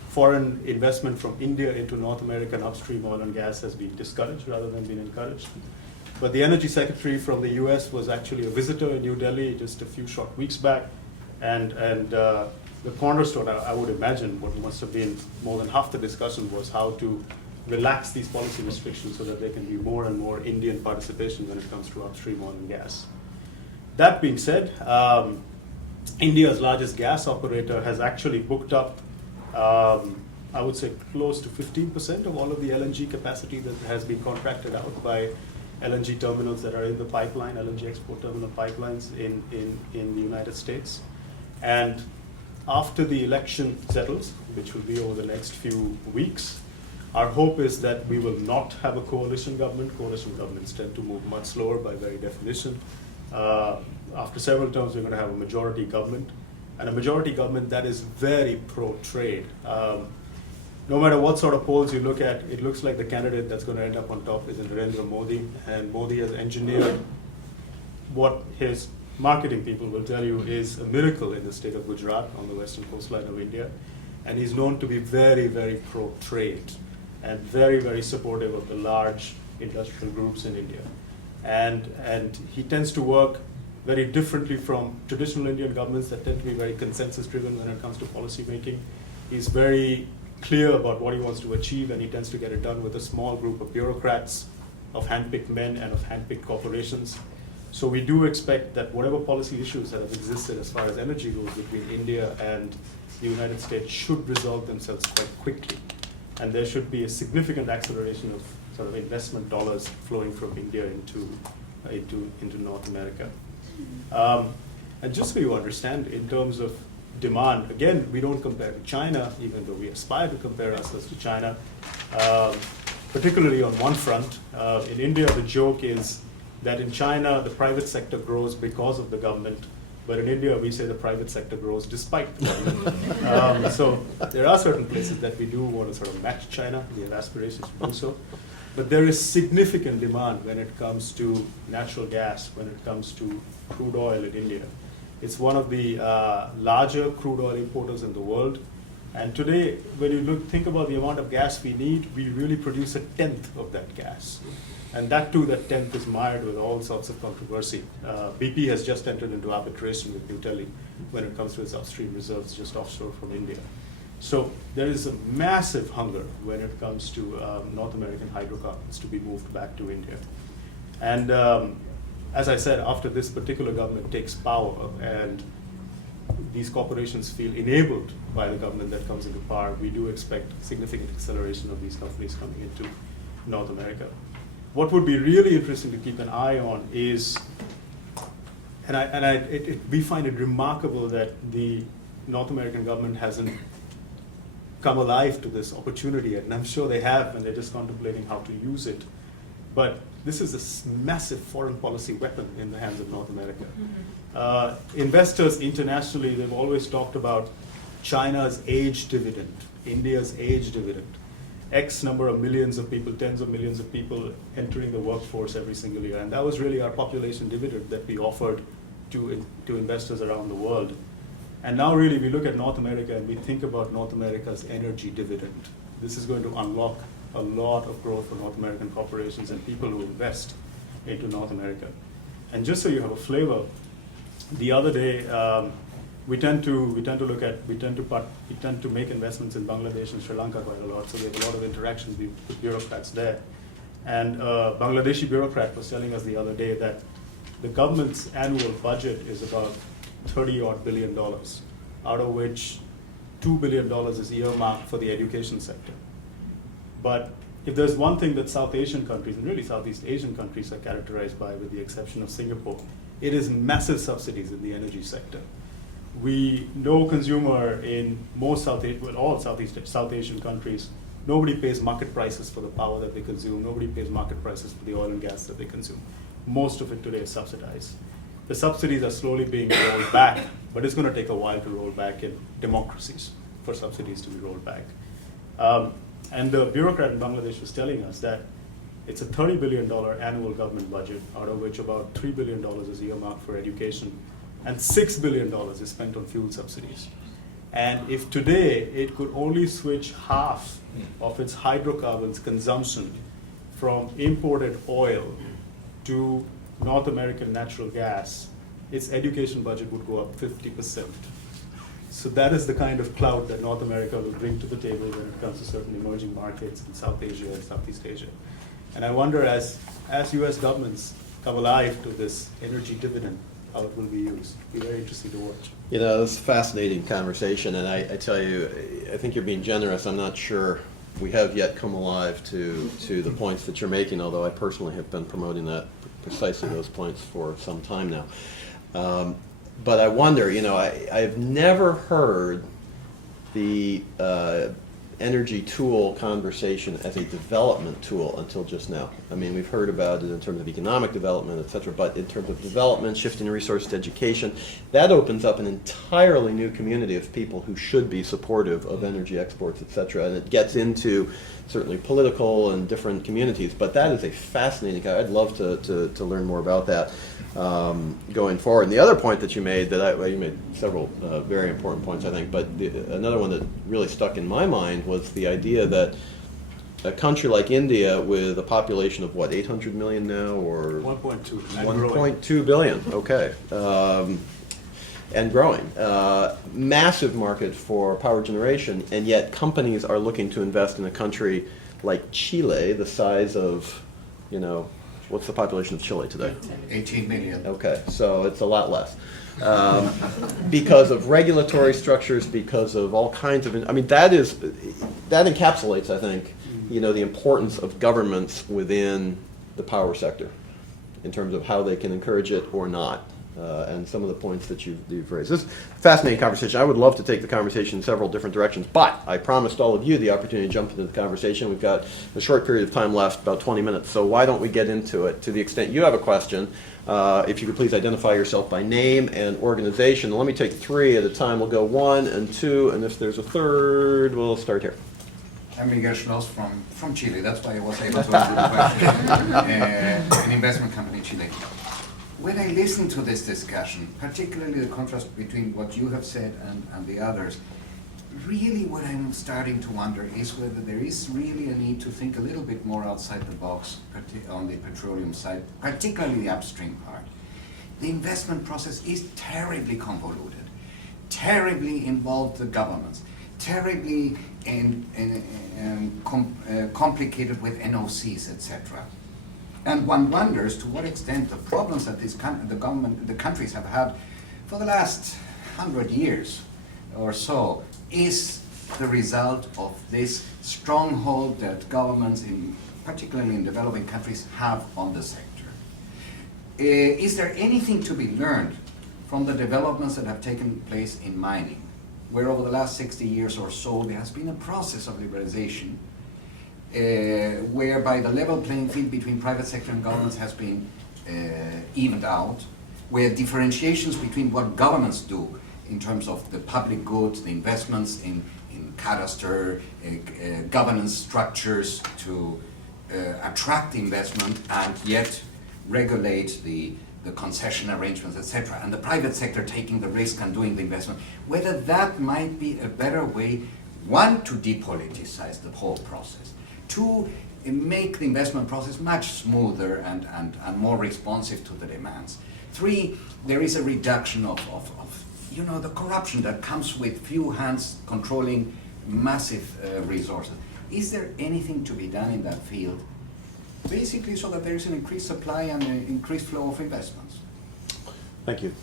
foreign investment from India into North American upstream oil and gas has been discouraged rather than been encouraged. But the Energy Secretary from the US was actually a visitor in New Delhi just a few short weeks back. And the cornerstone, I would imagine, what must have been more than half the discussion was how to relax these policy restrictions so that there can be more and more Indian participation when it comes to upstream oil and gas. That being said, India's largest gas operator has actually booked up, I would say, close to 15% of all of the LNG capacity that has been contracted out by LNG terminals that are in the pipeline, LNG export terminal pipelines in the United States. And after the election settles, which will be over the next few weeks, our hope is that we will not have a coalition government. Coalition governments tend to move much slower by very definition. After several terms, we're going to have a majority government, and a majority government that is very pro-trade. No matter what sort of polls you look at, it looks like the candidate that's going to end up on top is Narendra Modi, and Modi has engineered what his marketing people will tell you is a miracle in the state of Gujarat on the western coastline of India, and he's known to be very, very pro-trade and very, very supportive of the large industrial groups in India. And he tends to work very differently from traditional Indian governments that tend to be very consensus-driven when it comes to policy making. He's very clear about what he wants to achieve, and he tends to get it done with a small group of bureaucrats, of handpicked men, and of handpicked corporations. So we do expect that whatever policy issues that have existed as far as energy goes between India and the United States should resolve themselves quite quickly. And there should be a significant acceleration of sort of investment dollars flowing from India into North America. And just so you understand, in terms of demand, again, we don't compare to China, even though we aspire to compare ourselves to China, particularly on one front. In India, the joke is that in China, the private sector grows because of the government, but in India, we say the private sector grows despite the government. So there are certain places that we do want to sort of match China. We have aspirations to do so. But there is significant demand when it comes to natural gas, when it comes to crude oil in India. It's one of the larger crude oil importers in the world. And today, when you think about the amount of gas we need, we really produce 1/10 of that gas. And that too, that 1/10 is mired with all sorts of controversy. BP has just entered into arbitration with New Delhi when it comes to its upstream reserves just offshore from India. So there is a massive hunger when it comes to North American hydrocarbons to be moved back to India. And as I said, after this particular government takes power and these corporations feel enabled by the government that comes into power, we do expect significant acceleration of these companies coming into North America. What would be really interesting to keep an eye on is, we find it remarkable that the North American government hasn't come alive to this opportunity yet, and I'm sure they have, and they're just contemplating how to use it. But this is a massive foreign policy weapon in the hands of North America. Investors internationally, they've always talked about China's age dividend, India's age dividend. X number of millions of people, tens of millions of people entering the workforce every single year. And that was really our population dividend that we offered to investors around the world. And now really we look at North America and we think about North America's energy dividend. This is going to unlock a lot of growth for North American corporations and people who invest into North America. And just so you have a flavor, the other day we tend to make investments in Bangladesh and Sri Lanka quite a lot. So we have a lot of interactions with bureaucrats there. And a Bangladeshi bureaucrat was telling us the other day that the government's annual budget is about $30-odd billion, out of which $2 billion is earmarked for the education sector. But if there's one thing that South Asian countries, and really Southeast Asian countries, are characterized by, with the exception of Singapore, it is massive subsidies in the energy sector. No consumer in all South Asian countries, nobody pays market prices for the power that they consume, nobody pays market prices for the oil and gas that they consume. Most of it today is subsidized. The subsidies are slowly being rolled back, but it's going to take a while to roll back in democracies for subsidies to be rolled back. And the bureaucrat in Bangladesh was telling us that it's a $30 billion annual government budget, out of which about $3 billion is earmarked for education, and $6 billion is spent on fuel subsidies. And if today it could only switch half of its hydrocarbons consumption from imported oil to North American natural gas, its education budget would go up 50%. So that is the kind of clout that North America will bring to the table when it comes to certain emerging markets in South Asia and Southeast Asia. And I wonder, as US governments come alive to this energy dividend, how it will be used. It'll be very interesting to watch. You know, it's a fascinating conversation, and I tell you, I think you're being generous. I'm not sure we have yet come alive to the points that you're making, although I personally have been promoting that, precisely those points, for some time now. But I wonder, you know, I've never heard the energy tool conversation as a development tool until just now. I mean, we've heard about it in terms of economic development, et cetera, but in terms of development, shifting resources to education, that opens up an entirely new community of people who should be supportive of energy exports, et cetera, and it gets into certainly political and different communities, but that is a fascinating, I'd love to learn more about that going forward. And the other point that you made, you made several very important points, I think, but another one that really stuck in my mind was the idea that a country like India, with a population of what, 800 million now, or 1.2. 1.2 billion, okay, and growing. Massive market for power generation, and yet companies are looking to invest in a country like Chile, the size of, you know, what's the population of Chile today? 18 million. Okay, so it's a lot less. Because of regulatory structures, because of all kinds of, I mean, that encapsulates, I think, you know, the importance of governments within the power sector in terms of how they can encourage it or not. And some of the points that you've raised. This is a fascinating conversation. I would love to take the conversation in several different directions, but I promised all of you the opportunity to jump into the conversation. We've got a short period of time left, about 20 minutes, so why don't we get into it? To the extent you have a question, if you could please identify yourself by name and organization. Let me take 3 at a time. We'll go 1 and 2, and if there's a third, we'll start here. I'm Miguel Schloss from Chile. That's why I was able to answer the question. An investment company in Chile. When I listen to this discussion, particularly the contrast between what you have said and the others, really what I'm starting to wonder is whether there is really a need to think a little bit more outside the box on the petroleum side, particularly the upstream part. The investment process is terribly convoluted, terribly involved the governments. terribly complicated with NOCs, etc. And one wonders to what extent the problems that the countries have had for the last 100 years or so is the result of this stronghold that governments, particularly in developing countries, have on the sector. Is there anything to be learned from the developments that have taken place in mining, where over the last 60 years or so there has been a process of liberalization whereby the level playing field between private sector and governments has been evened out, where differentiations between what governments do in terms of the public goods, the investments in cadastre, governance structures to attract investment and yet regulate the concession arrangements, etc., and the private sector taking the risk and doing the investment, whether that might be a better way, one, to depoliticize the whole process, two, make the investment process much smoother and more responsive to the demands. Three, there is a reduction of the corruption that comes with few hands controlling massive resources. Is there anything to be done in that field, basically so that there is an increased supply and an increased flow of investments? Thank you.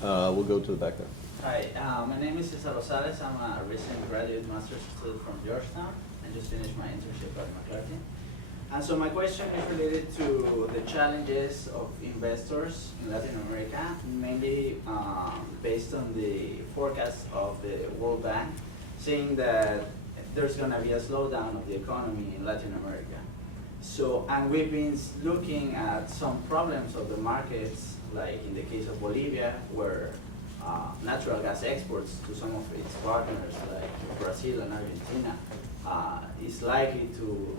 We'll go to the back there. Hi, my name is Cesar Rosales. I'm a recent graduate master's student from Georgetown. I just finished my internship at McClarty. And so my question is related to the challenges of investors in Latin America, mainly based on the forecast of the World Bank, saying that there's going to be a slowdown of the economy in Latin America. So, and we've been looking at some problems of the markets, like in the case of Bolivia, where natural gas exports to some of its partners, like Brazil and Argentina, is likely to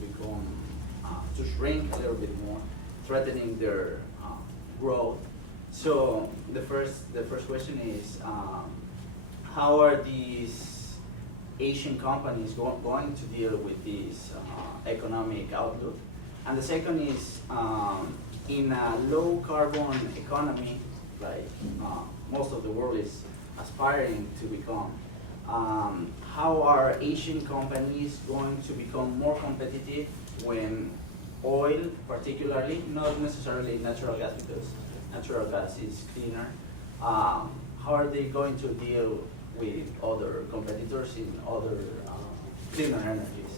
become, to shrink a little bit more, threatening their growth. So the first question is, how are these Asian companies going to deal with this economic outlook? And the second is, in a low carbon economy, like most of the world is aspiring to become, how are Asian companies going to become more competitive when oil, particularly, not necessarily natural gas, because natural gas is cleaner, how are they going to deal with other competitors in other cleaner energies?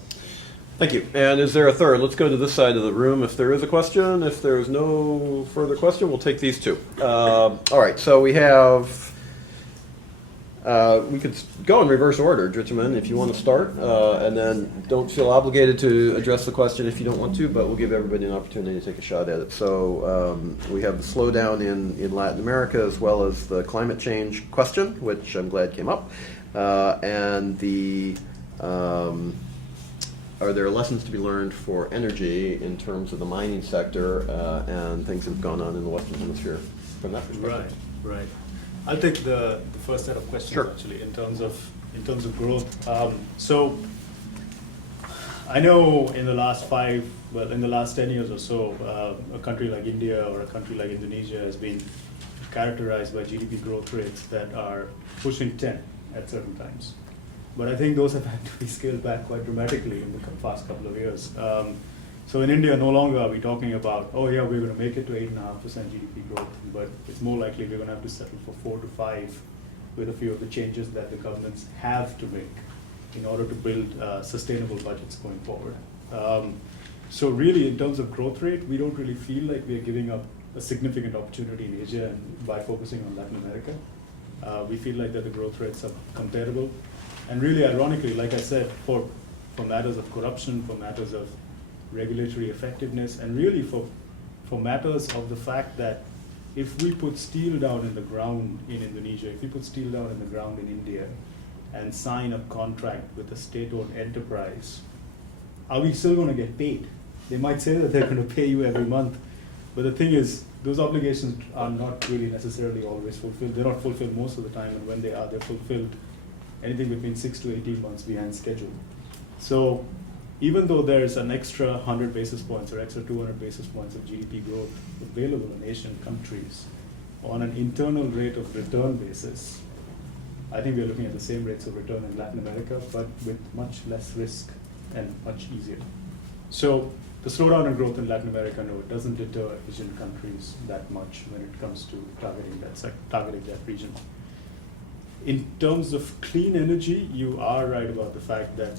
Thank you. And is there a third? Let's go to this side of the room if there is a question. If there is no further question, we'll take these two. All right, so we have, we could go in reverse order, Dhritiman, if you want to start, and then don't feel obligated to address the question if you don't want to, but we'll give everybody an opportunity to take a shot at it. So we have the slowdown in Latin America as well as the climate change question, which I'm glad came up, and the are there lessons to be learned for energy in terms of the mining sector and things that have gone on in the Western Hemisphere from that perspective? Right. I'll take the first set of questions, Sure. actually, in terms of growth. So I know in the last 10 years or so, a country like India or a country like Indonesia has been characterized by GDP growth rates that are pushing 10 at certain times. But I think those have had to be scaled back quite dramatically in the past couple of years. So in India, no longer are we talking about, oh yeah, we're going to make it to 8.5% GDP growth, but it's more likely we're going to have to settle for 4 to 5 with a few of the changes that the governments have to make in order to build sustainable budgets going forward. So really, in terms of growth rate, we don't really feel like we're giving up a significant opportunity in Asia and by focusing on Latin America. We feel like that the growth rates are comparable. And really, ironically, like I said, for matters of corruption, for matters of regulatory effectiveness, and really for matters of the fact that if we put steel down in the ground in Indonesia, if we put steel down in the ground in India, and sign a contract with a state-owned enterprise, are we still going to get paid? They might say that they're going to pay you every month, but the thing is, those obligations are not really necessarily always fulfilled. They're not fulfilled most of the time, and when they are, they're fulfilled anything between 6 to 18 months behind schedule. So even though there's an extra 100 basis points or extra 200 basis points of GDP growth available in Asian countries on an internal rate of return basis, I think we're looking at the same rates of return in Latin America, but with much less risk and much easier. So the slowdown in growth in Latin America, no, it doesn't deter Asian countries that much when it comes to targeting that region. In terms of clean energy, you are right about the fact that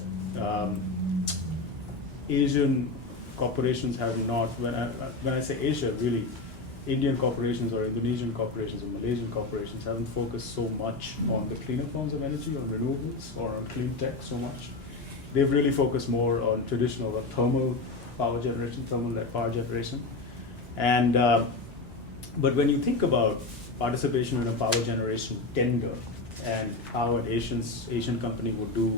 Asian corporations have not, when I say Asia, really, Indian corporations or Indonesian corporations or Malaysian corporations haven't focused so much on the cleaner forms of energy, on renewables or on clean tech so much. They've really focused more on traditional thermal power generation. And but when you think about participation in a power generation tender and how an Asian company would do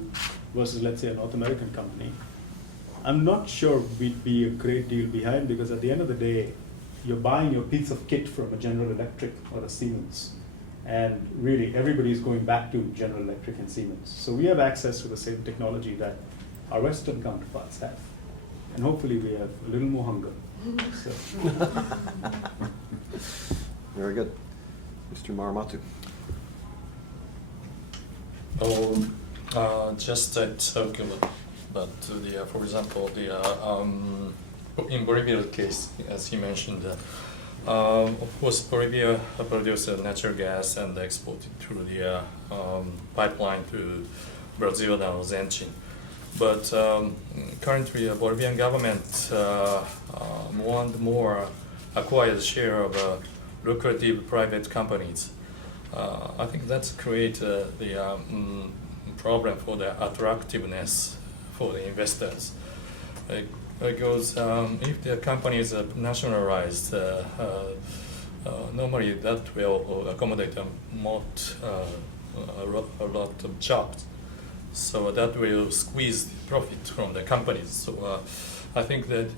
versus, let's say, a North American company, I'm not sure we'd be a great deal behind, because at the end of the day, you're buying your piece of kit from a General Electric or a Siemens. And really, everybody's going back to General Electric and Siemens. So we have access to the same technology that our Western counterparts have. And hopefully we have a little more hunger. So. Very good. Mr. Muramatsu. Just talk about for example, in Bolivia case, as he mentioned, of course, Bolivia produces natural gas and export it through the pipeline to Brazil and Argentina. But currently, the Bolivian government more and more acquires share of lucrative private companies. I think that's create the problem for the attractiveness for the investors. Because if the company is nationalized, normally that will accommodate a lot of jobs. So that will squeeze the profit from the companies. So I think that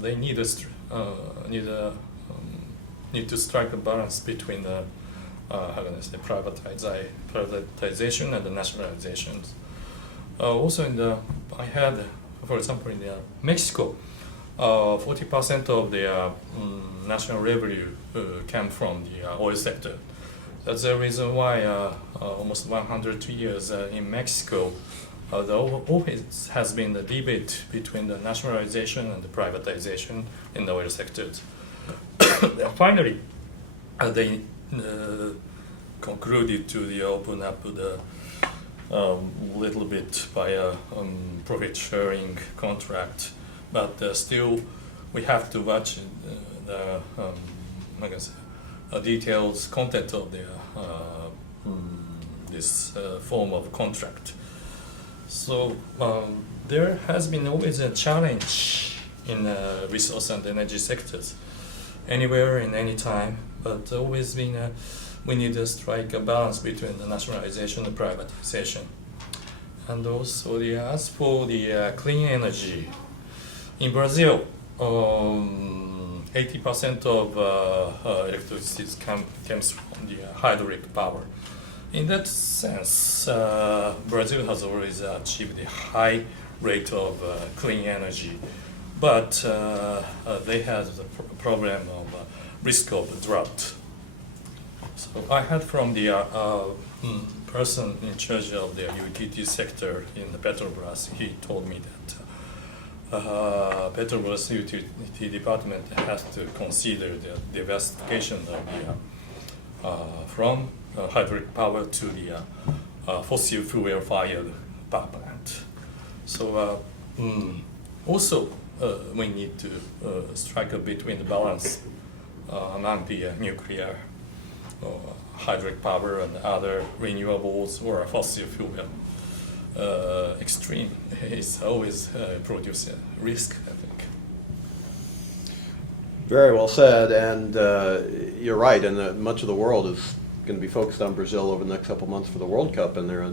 they need to strike a balance between the privatization and the nationalizations. Also, I had, for example, in Mexico, 40% of the national revenue came from the oil sector. That's the reason why almost 100 years in Mexico, always has been the debate between the nationalization and the privatization in the oil sectors. Finally, they concluded to open up the little bit by a profit sharing contract, but still we have to watch the details content of the this form of contract. So there has been always a challenge in resource and energy sectors, anywhere and any time, but always been we need to strike a balance between the nationalization and privatization. And also as for the clean energy, in Brazil, 80% of electricity comes from the hydraulic power. In that sense, Brazil has always achieved a high rate of clean energy, but they have the problem of risk of drought. So I heard from the person in charge of the utility sector in the Petrobras. He told me that Petrobras utility department has to consider the diversification of the from hydraulic power to the fossil fuel fired power plant. So also we need to strike between the balance among the nuclear hydraulic power and other renewables or fossil fuel. Extreme is always produce a risk, I think. Very well said, and you're right, and much of the world is going to be focused on Brazil over the next couple months for the World Cup, and they're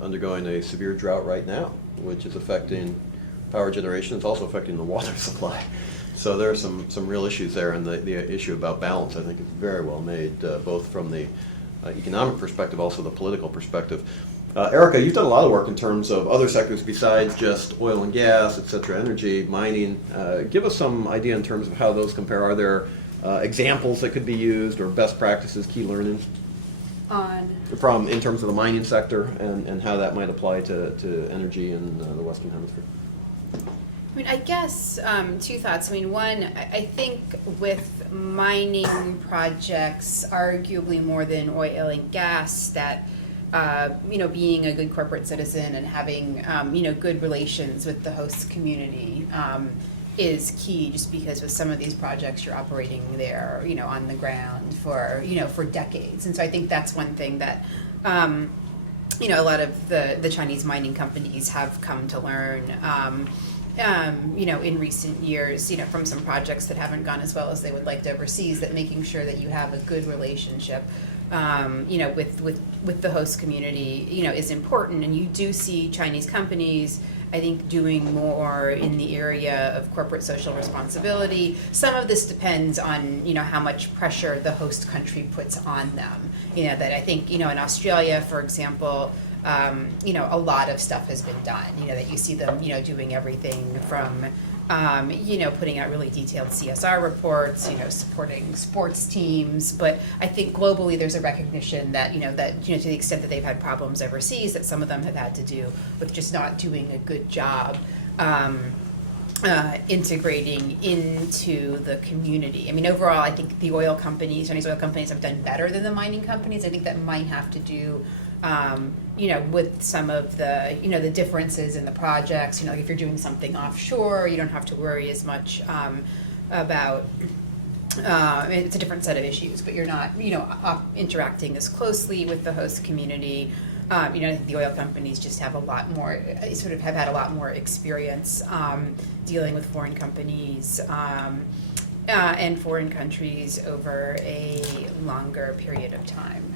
undergoing a severe drought right now, which is affecting power generation. It's also affecting the water supply. So there are some real issues there, and the issue about balance, I think, is very well made, both from the economic perspective, also the political perspective. Erica, you've done a lot of work in terms of other sectors besides just oil and gas, et cetera, energy, mining. Give us some idea in terms of how those compare. Are there examples that could be used or best practices, key learnings? On in terms of the mining sector and how that might apply to energy in the Western Hemisphere? I mean, I guess two thoughts. I mean, one, I think with mining projects, arguably more than oil and gas, that being a good corporate citizen and having good relations with the host community is key. Just because with some of these projects, you're operating there, on the ground for decades, and so I think that's one thing that. A lot of the Chinese mining companies have come to learn. In recent years, from some projects that haven't gone as well as they would like to overseas, that making sure that you have a good relationship, with the host community, is important. And you do see Chinese companies, I think, doing more in the area of corporate social responsibility. Some of this depends on, how much pressure the host country puts on them. That I think, in Australia, for example, a lot of stuff has been done, that you see them, doing everything from, putting out really detailed CSR reports, supporting sports teams. But I think globally there's a recognition that, to the extent that they've had problems overseas, that some of them have had to do with just not doing a good job integrating into the community. I mean, overall, I think the Chinese oil companies have done better than the mining companies. I think that might have to do with some of the, the differences in the projects. Like if you're doing something offshore, you don't have to worry as much about, it's a different set of issues, but you're not, interacting as closely with the host community. I think the oil companies just have a lot more, have had a lot more experience dealing with foreign companies and foreign countries over a longer period of time.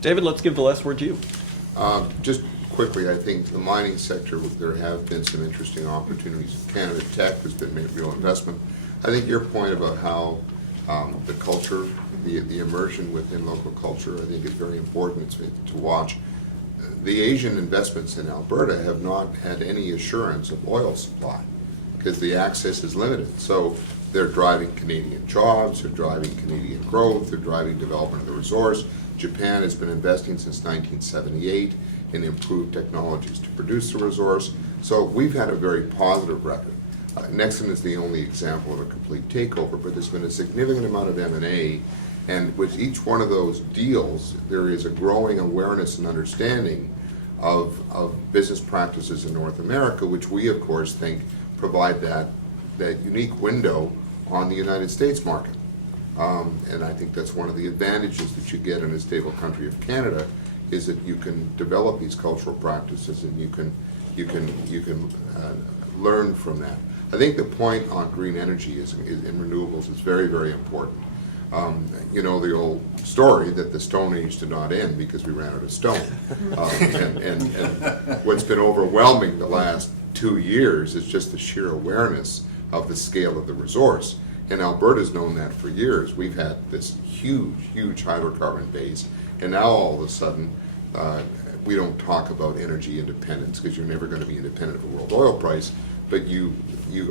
David, let's give the last word to you. Just quickly, I think the mining sector, there have been some interesting opportunities. Canada Tech has been made real investment. I think your point about how the culture, the immersion within local culture, I think is very important to watch. The Asian investments in Alberta have not had any assurance of oil supply because the access is limited. So they're driving Canadian jobs, they're driving Canadian growth, they're driving development of the resource. Japan has been investing since 1978 in improved technologies to produce the resource. So we've had a very positive record. Nexen is the only example of a complete takeover, but there's been a significant amount of M&A, and with each one of those deals, there is a growing awareness and understanding of business practices in North America, which we, of course, think provide that unique window on the United States market. And I think that's one of the advantages that you get in a stable country of Canada, is that you can develop these cultural practices and you can learn from that. I think the point on green energy in renewables is very, very important. The old story that the Stone Age did not end because we ran out of stone. And what's been overwhelming the last 2 years is just the sheer awareness of the scale of the resource. And Alberta's known that for years. We've had this huge, huge hydrocarbon base, and now all of a sudden, we don't talk about energy independence because you're never going to be independent of a world oil price, but you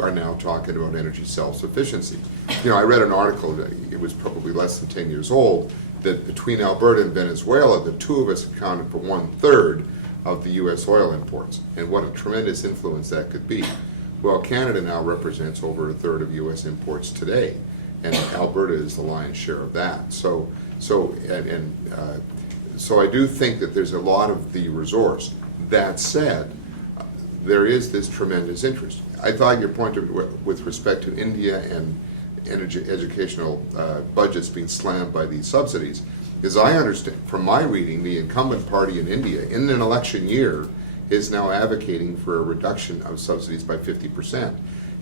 are now talking about energy self-sufficiency. I read an article, it was probably less than 10 years old, that between Alberta and Venezuela, the two of us accounted for 1/3 of the U.S. oil imports, and what a tremendous influence that could be. Well, Canada now represents over 1/3 of U.S. imports today, and Alberta is the lion's share of that. So I do think that there's a lot of the resource. That said, there is this tremendous interest. I thought your point with respect to India and energy educational budgets being slammed by these subsidies, is I understand from my reading, the incumbent party in India in an election year is now advocating for a reduction of subsidies by 50%.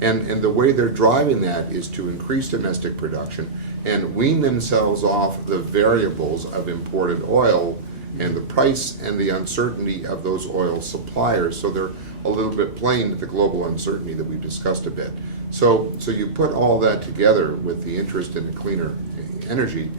And the way they're driving that is to increase domestic production and wean themselves off the variables of imported oil and the price and the uncertainty of those oil suppliers. So they're a little bit playing to the global uncertainty that we've discussed a bit. So you put all that together with the interest in the cleaner energy.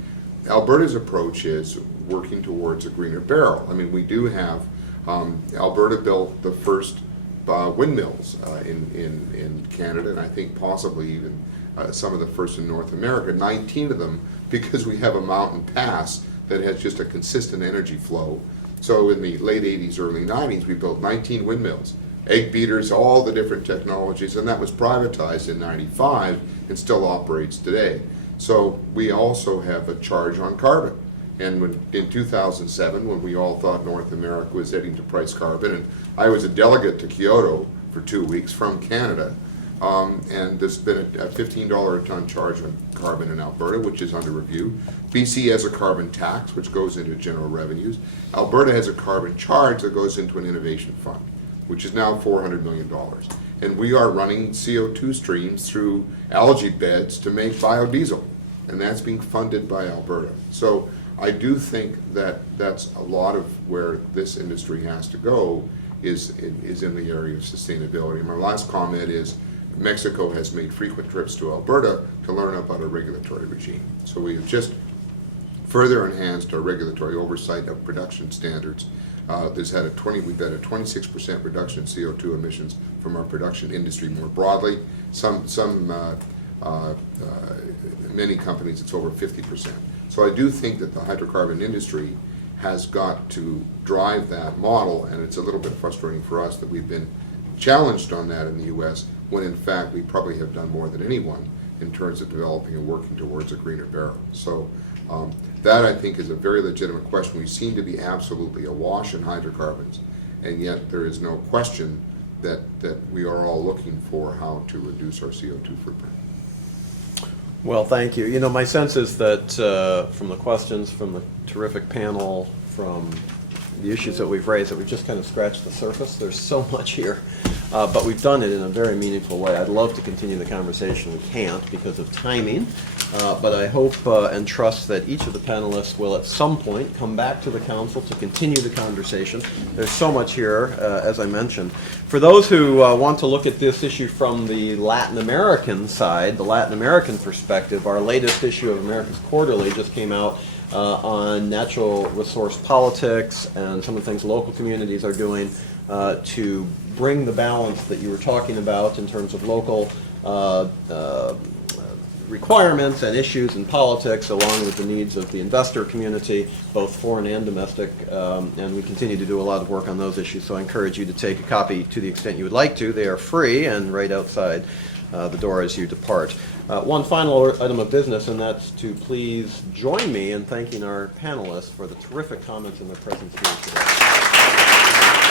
Alberta's approach is working towards a greener barrel. I mean, we do have, Alberta built the first windmills in Canada, and I think possibly even some of the first in North America, 19 of them, because we have a mountain pass that has just a consistent energy flow. So in the late 80s, early 90s, we built 19 windmills, egg beaters, all the different technologies, and that was privatized in 95 and still operates today. So we also have a charge on carbon. And in 2007, when we all thought North America was heading to price carbon, and I was a delegate to Kyoto for 2 weeks from Canada, and there's been a $15 a ton charge on carbon in Alberta, which is under review. BC has a carbon tax, which goes into general revenues. Alberta has a carbon charge that goes into an innovation fund, which is now $400 million. And we are running CO2 streams through algae beds to make biodiesel, and that's being funded by Alberta. So I do think that that's a lot of where this industry has to go is in the area of sustainability. And my last comment is Mexico has made frequent trips to Alberta to learn about a regulatory regime. So we have just further enhanced our regulatory oversight of production standards. We've had a 26% reduction in CO2 emissions from our production industry more broadly. Many companies it's over 50%. So I do think that the hydrocarbon industry has got to drive that model, and it's a little bit frustrating for us that we've been challenged on that in the U.S. when in fact we probably have done more than anyone in terms of developing and working towards a greener barrel. So that I think is a very legitimate question. We seem to be absolutely awash in hydrocarbons, and yet there is no question that we are all looking for how to reduce our CO2 footprint. Well, thank you. You know, my sense is that from the questions, from the terrific panel, from the issues that we've raised, that we've just kind of scratched the surface. There's so much here, but we've done it in a very meaningful way. I'd love to continue the conversation. We can't because of timing, but I hope and trust that each of the panelists will at some point come back to the council to continue the conversation. There's so much here, as I mentioned. For those who want to look at this issue from the Latin American side, the Latin American perspective, our latest issue of America's Quarterly just came out on natural resource politics and some of the things local communities are doing to bring the balance that you were talking about in terms of local requirements and issues in politics along with the needs of the investor community, both foreign and domestic, and we continue to do a lot of work on those issues, so I encourage you to take a copy to the extent you would like to. They are free and right outside the door as you depart. One final item of business, and that's to please join me in thanking our panelists for the terrific comments and their presence here today.